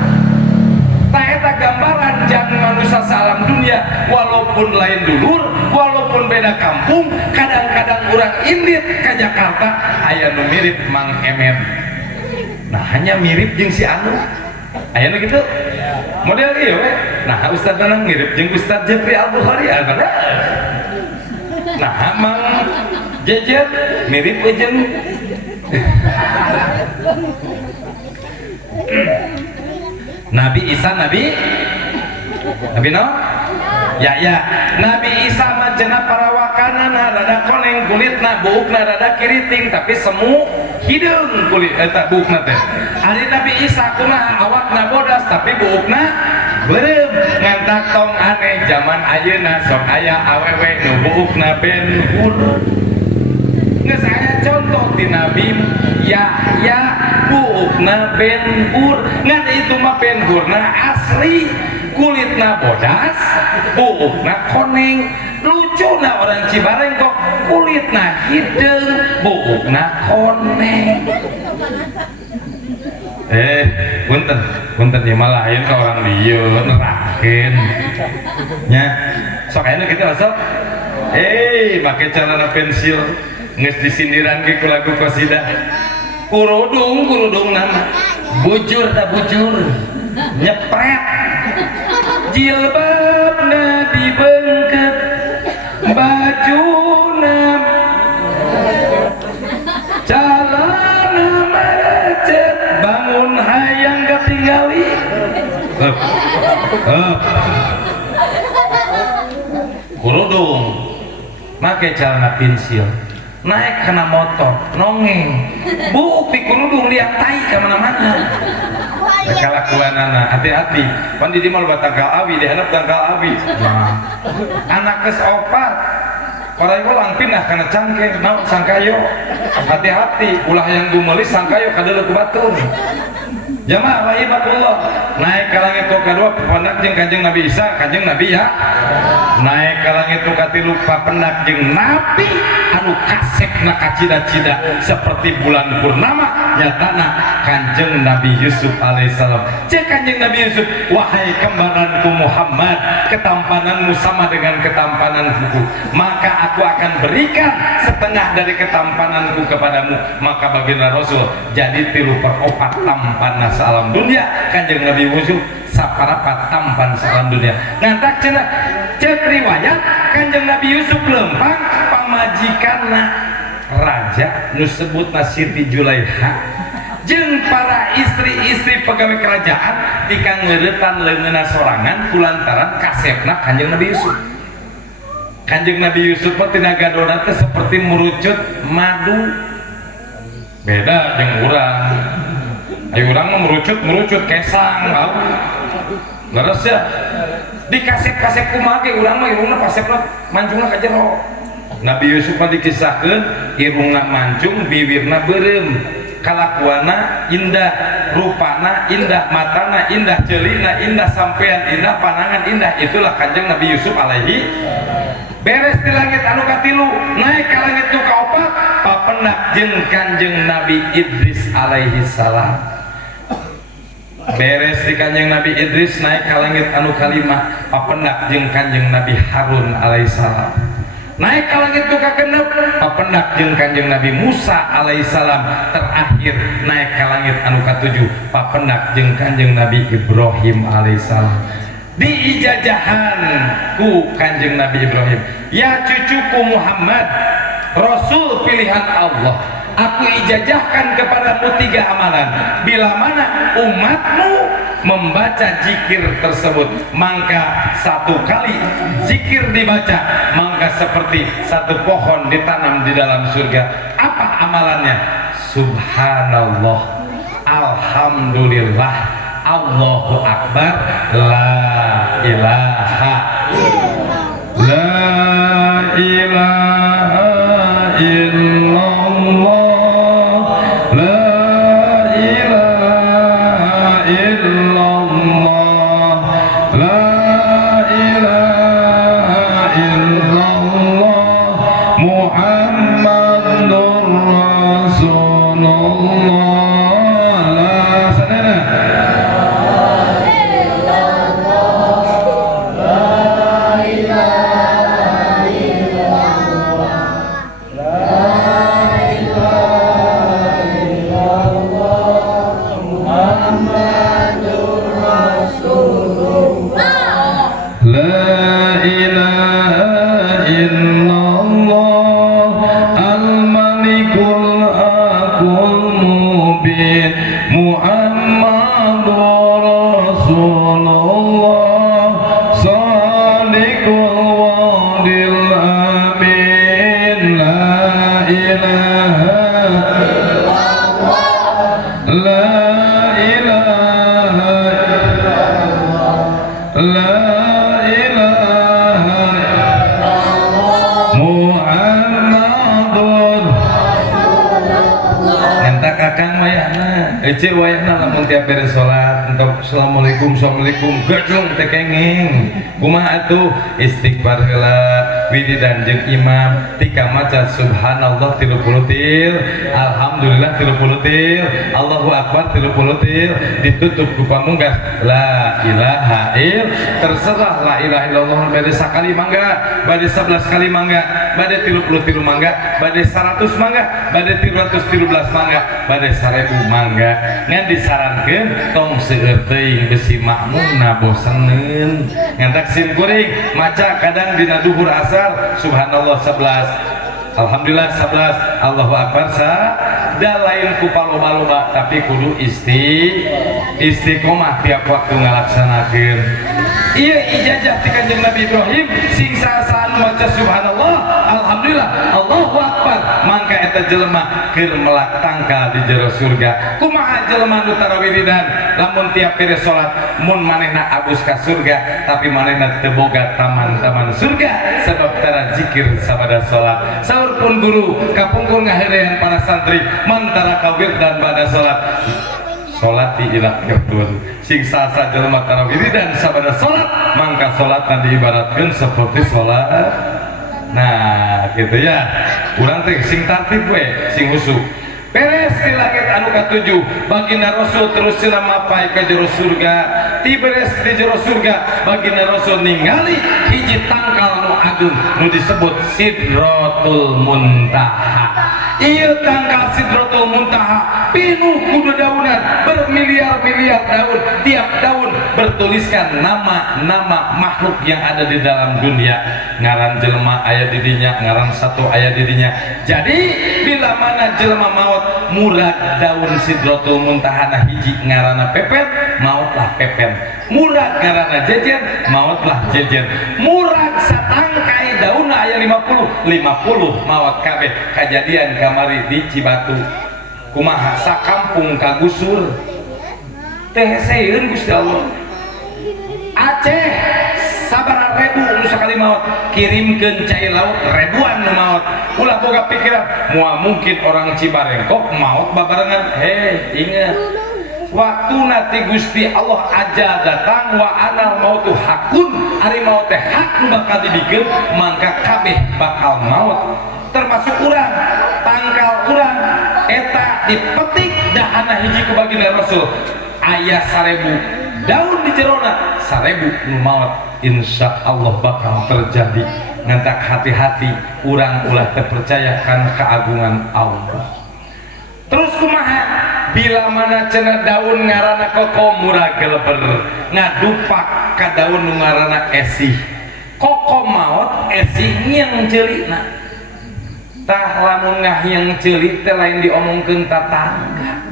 ta eta gambaran jang manusia salam dunia walaupun lain dulur walaupun beda kampung kadang-kadang urang indit ka Jakarta aya nu mirip Mang Emet nah hanya mirip jeung si anu aya nu kitu model ieu we nah Ustaz Danang mirip jeung Ustaz Jeffrey Al-Bukhari bener nah Mang Jejet mirip jeung Nabi Isa Nabi no? Ya Nabi Isa mah cenah parawakanana rada koneng kulitna buukna rada kiriting tapi semu hideung kulit eta buukna teh ari Nabi Isa kumaha awakna bodas tapi buukna beureum ngantak tong aneh zaman ayeuna sok aya awewe nu buukna ben hur geus aya contoh ti Nabi Yahya buukna ben hur ngan itu mah ben hurna asli kulitna bodas buukna koneng lucuna orang Cibareng kok kulitna hideung buukna koneng punten ya malah ayeuna ka orang lieu nerakeun nya sok ayeuna kitu sok make celana pensil geus disindiran ge ku lagu qasidah kurudung nama bujur tak bujur nyepret jilbabna dibengket bajuna calana macet bangun hayang ketinggali kurudung make celana pensil naik kena motor nongeng bukti kurudung lihat tai kemana-mana kalakuanana hati-hati pan di dimal tanggal awi di anak tanggal awi anak kes opat orang ulang pindah karena cangke naon sangkayo hati-hati ulah yang gumelis sangkayo kadeuleuk ku batur jamaah wahibatullah naik ka langit nu kadua papendak jeung Kanjeng Nabi Isa Kanjeng Nabi ya naik ka langit nu katilu papendak jeung Nabi anu kasepna kacida-cida seperti bulan purnama nyatana Kanjeng Nabi Yusuf alaihissalam cek Kanjeng Nabi Yusuf wahai kembaranku Muhammad ketampananmu sama dengan ketampananku maka aku akan berikan setengah dari ketampananku kepadamu maka baginda Rasul jadi 3/4 tampan salam dunia Kanjeng Nabi Yusuf saparapat tampan salam dunia ngantak cenah cek riwayat Kanjeng Nabi Yusuf lempang pamajikanna raja nu sebutna Siti Julaiha jeung para istri-istri pegawai kerajaan tika ngeuretan leungeunna sorangan kulantaran kasepna Kanjeng Nabi Yusuf Kanjeng Nabi Yusuf mah tina gadona teh seperti merucut madu beda jeung urang ayo urang mah merucut kesang tau leres ya di kasep-kasep kumaha ge urang mah irungna pasepna manjungna ka jero Nabi Yusuf mah dikisahkeun irungna mancung bibirna beureum kalakuana indah rupana indah matana indah ceulina indah sampean indah panangan indah itulah Kanjeng Nabi Yusuf alaihi beres di langit anu katilu naik ke langit nu kaopat papendak jeung Kanjeng Nabi Idris alaihi salam beres di Kanjeng Nabi Idris naik ke langit anu kalima papendak jeung Kanjeng Nabi Harun alaihissalam naik ke langit nu kagenep papendak jeung Kanjeng Nabi Musa alaihissalam terakhir naik ke langit anu katujuh papendak jeung Kanjeng Nabi Ibrahim alaihissalam diijajahan ku Kanjeng Nabi Ibrahim ya cucuku Muhammad Rasul pilihan Allah aku ijajahkan kepadamu 3 amalan bila mana umatmu membaca zikir tersebut, maka satu kali zikir dibaca maka seperti satu pohon ditanam di dalam surga. Apa amalannya? Subhanallah, alhamdulillah, Allahu akbar, la ilaha illallah, la ilaha illallah, la ilaha illallah, Muhammadur Rasulullah. La sana. La ilaha illallah, al-malikul aqul mubin, Muhammadur Rasulullah, sadiqul wadil amin. La ilaha la ilaha la kakang wayahna, ece wayahna lamun tiap beres sholat, untuk assalamualaikum, assalamualaikum, gejung tekenging, kumaha atuh istighfar heula, wiridan jeung imam, tika maca subhanallah 30 tir, alhamdulillah 30 tir, Allahu akbar 30 tir, ditutup ku pamungkas la ilaha terserah la ilaha illallah bade sakali mangga, bade 11 kali mangga, bade 30 tilu mangga, bade 100 mangga, bade 313 mangga, bade 1000 mangga. Ngan disarankeun tong seueur teuing besi makmumna boseneun. Ngantak sim kuring maca kadang dina duhur asar subhanallah 11, alhamdulillah 11, Allahu akbar da lain ku paloba-loba tapi kudu istiqomah tiap waktu ngalaksanakeun. Ieu ijazah ti Kanjeng Nabi Ibrahim sing saasaan maca subhanallah, alhamdulillah, Allahu akbar, mangka eta jelema keur melak tangkal di jero surga. Kumaha jelema nu tarawiridan lamun tiap beres salat mun manehna abus ka surga tapi manehna teu boga taman-taman surga sebab tara zikir sabada salat. Saur pun guru kapungkur ngaheureun para santri mantara kawir dan bada salat salati ila kertun sing sasa jelema tarawih dan sabada salat mangka salatna diibaratkeun seperti salat. Nah gitu ya, urang teh sing tartib we sing husuk beres di langit anu katujuh baginda Rasul terus sila mapai ke jero surga. Ti beres di jero surga baginda Rasul ningali hiji tangkal nu agung nu disebut Sidratul Muntaha. Ieu tangkal Sidratul Muntaha pinuh ku dedaunan bermiliar-miliar daun, tiap daun bertuliskan nama-nama makhluk yang ada di dalam dunia. Ngaran jelema aya di dinya, ngaran satu aya di dinya. Jadi bila mana jelema maut murad daun Sidratul Muntaha na hiji ngaranna pepet, mautlah pepet. Murad ngaranna jejer, mautlah jejer. Murad satangkai daunna aya 50 maut kabeh. Kajadian kamari di Cibatu. Kumaha sakampung kagusur. Teh seueun Gusti Allah. Aceh sabaraha ribu nu sakali maut, kirimkeun cai laut ribuan nu maut. Ulah boga pikiran moal mungkin orang Cibarengkok maut babarengan. Ingat waktu nanti Gusti Allah aja datang wa anal mautu hakun, ari maut teh hak nu bakal dibikeun mangka kabeh bakal maut termasuk urang. Tangkal urang eta dipetik dahana hiji ku baginda Rasul aya 1000 daun di jerona, 1000 nu maut insya Allah bakal terjadi. Ngantak hati-hati urang ulah terpercaya kan keagungan Allah. Terus kumaha bila mana cenah daun ngaranna koko murah geleber ngadupak ka daun nu ngaranna esih, koko maut esih nyeng ceulina. Tah lamun ngahyang ceulit teh lain diomongkeun tatangga,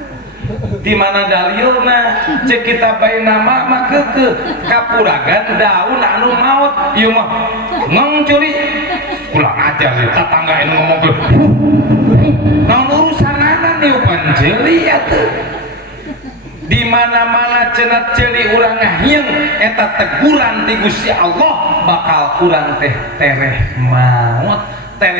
di mana dalilna cek kita bae nama mah keke kapuragan daun anu maut ieu mah ngong curi ulah ajar ya tetangga anu ngomongkeun naon urusanana nih panceuli atuh di mana-mana cenah ceuli urang ngahieng eta teguran ti Gusti Allah bakal urang teh tereh maut teh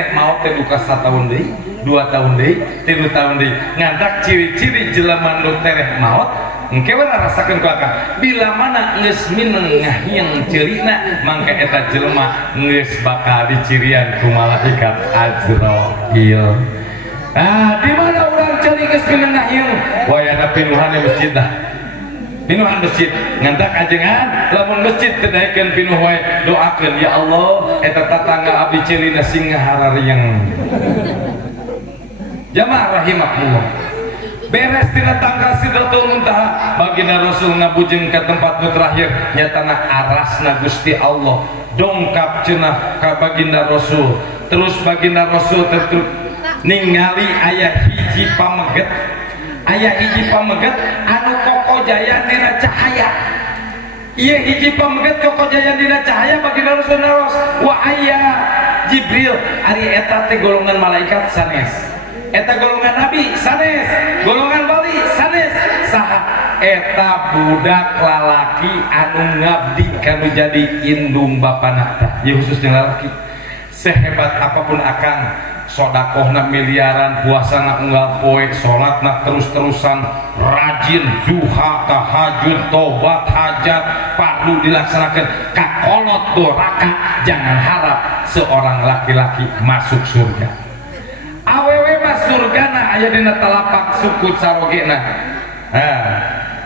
duka 1 tahun deui 2 tahun deui 3 tahun deui ngantak ciri-ciri jelema nu tereh maut engke we rasakeun ku akang bila mana geus mineng ngahieng ceurina mangka eta jelema geus bakal dicirian ku malaikat Azrail. Di mana urang ceuri geus mineng ngahieng wayana pinuhan masjid dah pinuhan masjid ngantak ajengan lamun masjid tedaikeun pinuh wae doakeun ya Allah eta tatangga abdi ceurina sing ngahararieng jamaah rahimakumullah beres tina tanggal Sidratul Muntaha baginda Rasul ngabujeng ke tempat nu terakhir nyatana arasna Gusti Allah dongkap cenah ka baginda Rasul terus baginda Rasul terus ningali aya hiji pameget anu koko jaya dina cahaya ieu hiji pameget koko jaya dina cahaya baginda Rasul naros wa aya Jibril ari eta teh golongan malaikat sanes eta golongan nabi sanes golongan wali sanes saha eta budak lalaki anu ngabdi kanu jadi indung bapana tah ieu khususnya lalaki sehebat apapun akang sodakohna miliaran puasana unggal poe sholatna terus-terusan rajin duha tahajud tobat hajat pardu dilaksanakan kakolot doraka jangan harap seorang laki-laki masuk surga awewe mas surgana aya dina talapak sukut sarogena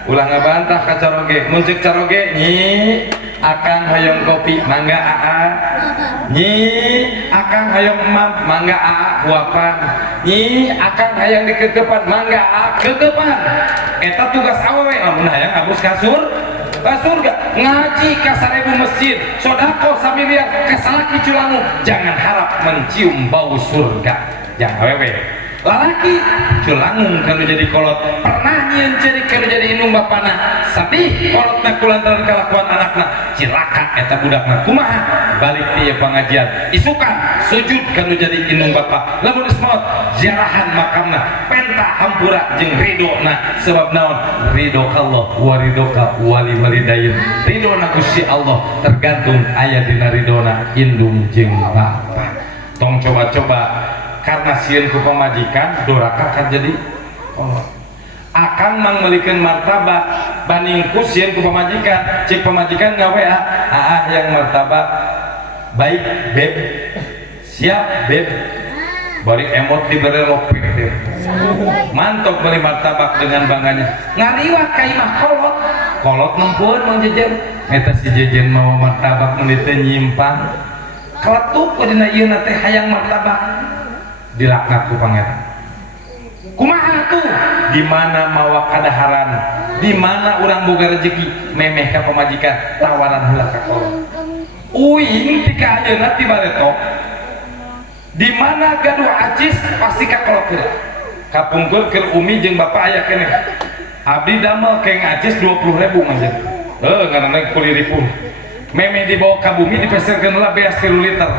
ulah ngabantah ka caroge muncik caroge nyi akang hoyong kopi mangga aa nyi akang hoyong emam mangga aa huapan nyi akang hayang dikekepan mangga aa kekepan eta tugas awewe lamun hayang abus kasur surga ngaji ka 1000 masjid sodako samiliar ka salaki culangu jangan harap mencium bau surga jangan awewe lalaki culangung kanu jadi kolot pernah nyieun ceurik kanu jadi indung bapana sadih kolotna kulantaran kalakuan anakna cilaka eta budakna kumaha balik ieu pengajian isukan sujud kanu jadi indung bapa lamun geus maot ziarahan makamna penta hampura jeung ridona sebab naon ridho Allah wa ridhoka wali walidain ridona Gusti Allah tergantung aya dina ridona indung jeung bapa tong coba-coba karena sieun ku pamajikan doraka kan jadi akan mangmelikeun martabak bandingku sieun ku pamajikan cik pamajikan gawe yang martabak baik beb siap beb bari emot dibere lopek deh mantap beli martabak dengan bangganya ngaliwat ka imah kolot nempueun mang jejen eta si jejen mau martabak meuli teh nyimpang keletuk dina ieu teh hayang martabak dilaknat ku pangeran kumaha tuh di mana mawa kadaharan di mana urang boga rezeki memeh ka pamajikan tawaran heula ka kolot uing ti ka ayeuna ti baretok di mana gaduh acis pasti ka kolot heula kapungkur keur umi jeung bapa aya keneh abdi damel keng acis 20.000 manjeun ngaranna kuliripun memeh dibawa ka bumi dipeserkeun heula beas 3 liter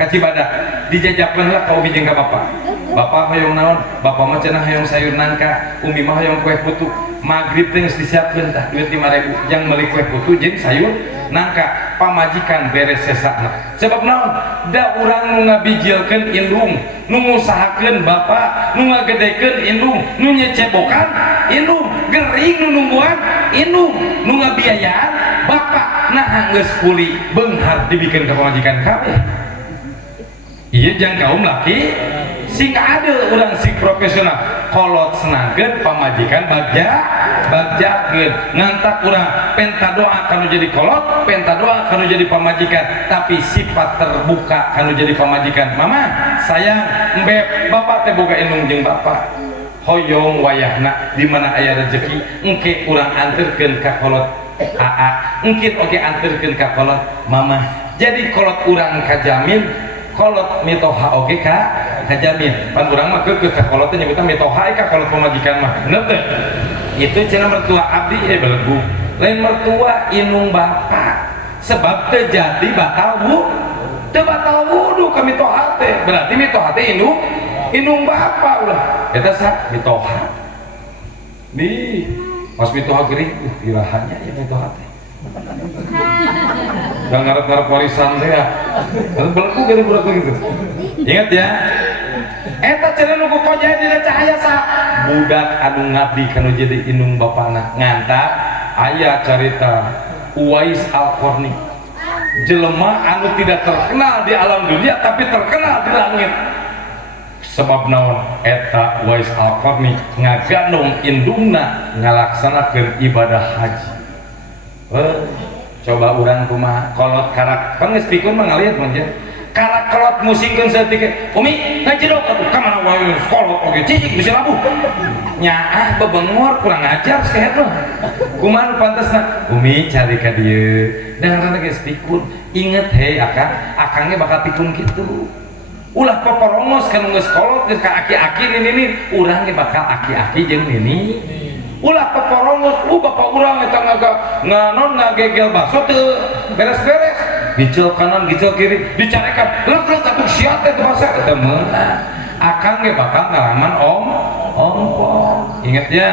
ka Cibadak dijajabkeun lah ka umi jeung ka bapa hoyong naon bapa mah cenah hoyong sayur nangka umi mah hoyong kue putu magrib teh geus disiapkeun tah duit 5.000 jang meuli kue putu jeung sayur nangka pamajikan beres sesakna sebab naon da urang nu ngabijilkeun indung nu ngusahakeun bapa nu ngagedekeun indung nu nyecebokan indung gering nu nungguan indung nu ngabiayaan bapa nah geus kuli beunghar dibikeun ka pamajikan kabeh iya jang kaum laki sing ada urang sing profesional kolot senangkeun pamajikan bagjakeun ngantak urang penta doa kanu jadi kolot penta doa kanu jadi pamajikan tapi sifat terbuka kanu jadi pamajikan mama sayang embeb bapak teh boga indung jeung bapak hoyong wayahna di mana aya rezeki engke urang anterkeun ka kolot aa engke oge anterkeun ka kolot mama jadi kolot urang kajamin kolot mitoha oge ka kajamin pan urang mah keukeuh ka kolot teh nyebutan mitoha ka kolot pamajikan mah bener teh itu cenah mertua abdi belegu lain mertua inung bapa sebab terjadi batal wudu ka mitoha teh berarti mitoha teh inung bapa ulah eta sah mitoha di pas mitoha geuring irahannya ya mitoha teh gak ngarep-ngarep warisan teh ya belegu gitu gitu ingat ya eta cenah nu kukoja dina cahaya sa budak anu ngabdi kanu jadi indung bapana ngantak aya carita Uwais Al-Qarni jelema anu tidak terkenal di alam dunia tapi terkenal di langit sebab naon eta Uwais Al-Qarni ngagandong indungna ngalaksanakeun ibadah haji. Coba urang kumaha kolot karak kan geus pikun mah ngaliat mah karak kolot musingkeun saeutik umi ngajedok atuh ka mana wae kolot oge cicing bisa labuh nyaah bebengor kurang ajar sakehet mah kumaha pantesna umi cari ka dieu dangarana geus pikun inget hei akang ge bakal pikun kitu ulah poporongos kan geus kolot geus ka aki-aki nini urang ge bakal aki-aki jeung nini ulah peporongos bapak urang eta ngagegel baso teu beres-beres gicel kanan gicel kiri dicarekan lek atuh sia teh bahasa eta meunang akang ge bakal ngalaman ompong ingat ya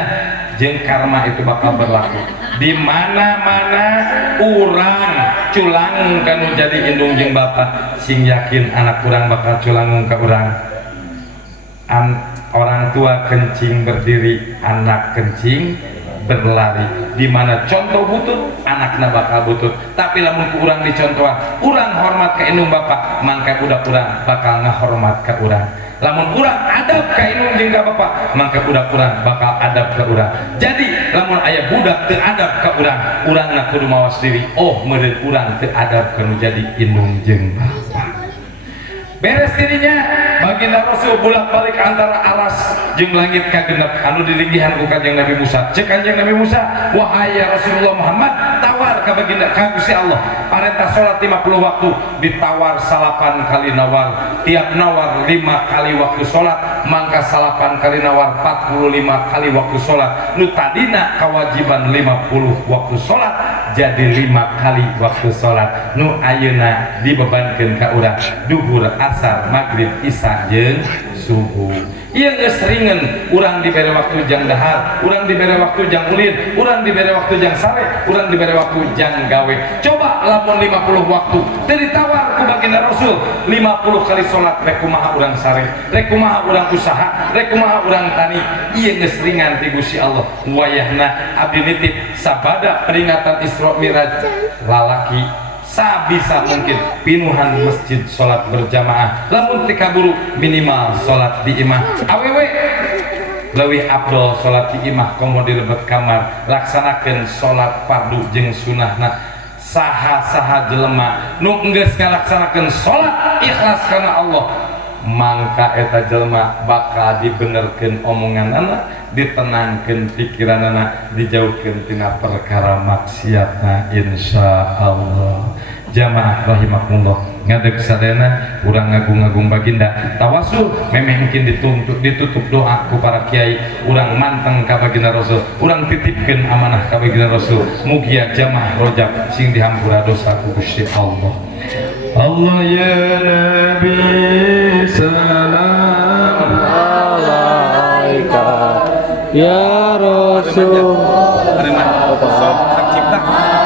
jeung karma itu bakal berlaku di mana-mana urang culang kanu jadi indung jeung bapak sing yakin anak urang bakal culangung ka urang orang tua kencing berdiri, anak kencing berlari. Di mana contoh butut, anakna bakal butut. Tapi lamun ku urang dicontohan, urang hormat ka indung bapak, mangka budak urang bakal ngahormat ka urang. Lamun urang adab ka indung jeung ka bapak, mangka budak urang bakal adab ka urang. Jadi lamun aya budak teu adab ka urang, urangna kudu mawas diri. Oh, meureun urang teu adab kanu jadi indung jeung bapak. Beres dirinya baginda Rasul bolak-balik antara aras jeung langit kagenep anu dilinggihan ku Kanjeng Nabi Musa. Cek Kanjeng Nabi Musa, wahai ya Rasulullah Muhammad, tawar ka baginda ka Gusti Allah. Parentah salat 50 waktu, ditawar 8 kali nawar. Tiap nawar 5 kali waktu salat, mangka 8 kali nawar 45 kali waktu salat. Nu tadina kewajiban 50 waktu salat jadi 5 kali waktu salat. Nu ayeuna dibebankeun ka urang duhur asar maghrib isya jeung subuh. Ieu geus ringan urang dibere waktu jang dahar, urang dibere waktu jang ulin, urang dibere waktu jang sare, urang dibere waktu jang gawe. Coba lamun 50 waktu teu ditawar ku baginda Rasul 50 kali salat rek kumaha urang sare, rek kumaha urang usaha, rek kumaha urang tani. Ieu geus ringan ti Gusti Allah. Wayahna abdi nitip sabada peringatan Isra Mi'raj lalaki sabisa mungkin pinuhan masjid sholat berjamaah lamun tikaburu minimal sholat di imah awewe leuwih abdol sholat di imah komo di lebet kamar laksanakeun sholat fardu jeung sunahna saha-saha jelema nu geus ngalaksanakeun sholat ikhlas kana Allah mangka eta jelema bakal dibenerkeun omonganna ditenangkeun pikiranna dijauhkeun tina perkara maksiatna insyaallah. Jamaah rahimakumullah ngadeg sadayana urang ngagung-ngagung baginda tawasul memeh mungkin ditutup doa ku para kiai urang manteng ka baginda Rasul urang titipkeun amanah ka baginda Rasul mugia jamaah rojab sing dihampura dosa ku Gusti Allah. Allah ya Nabi salam alaika ya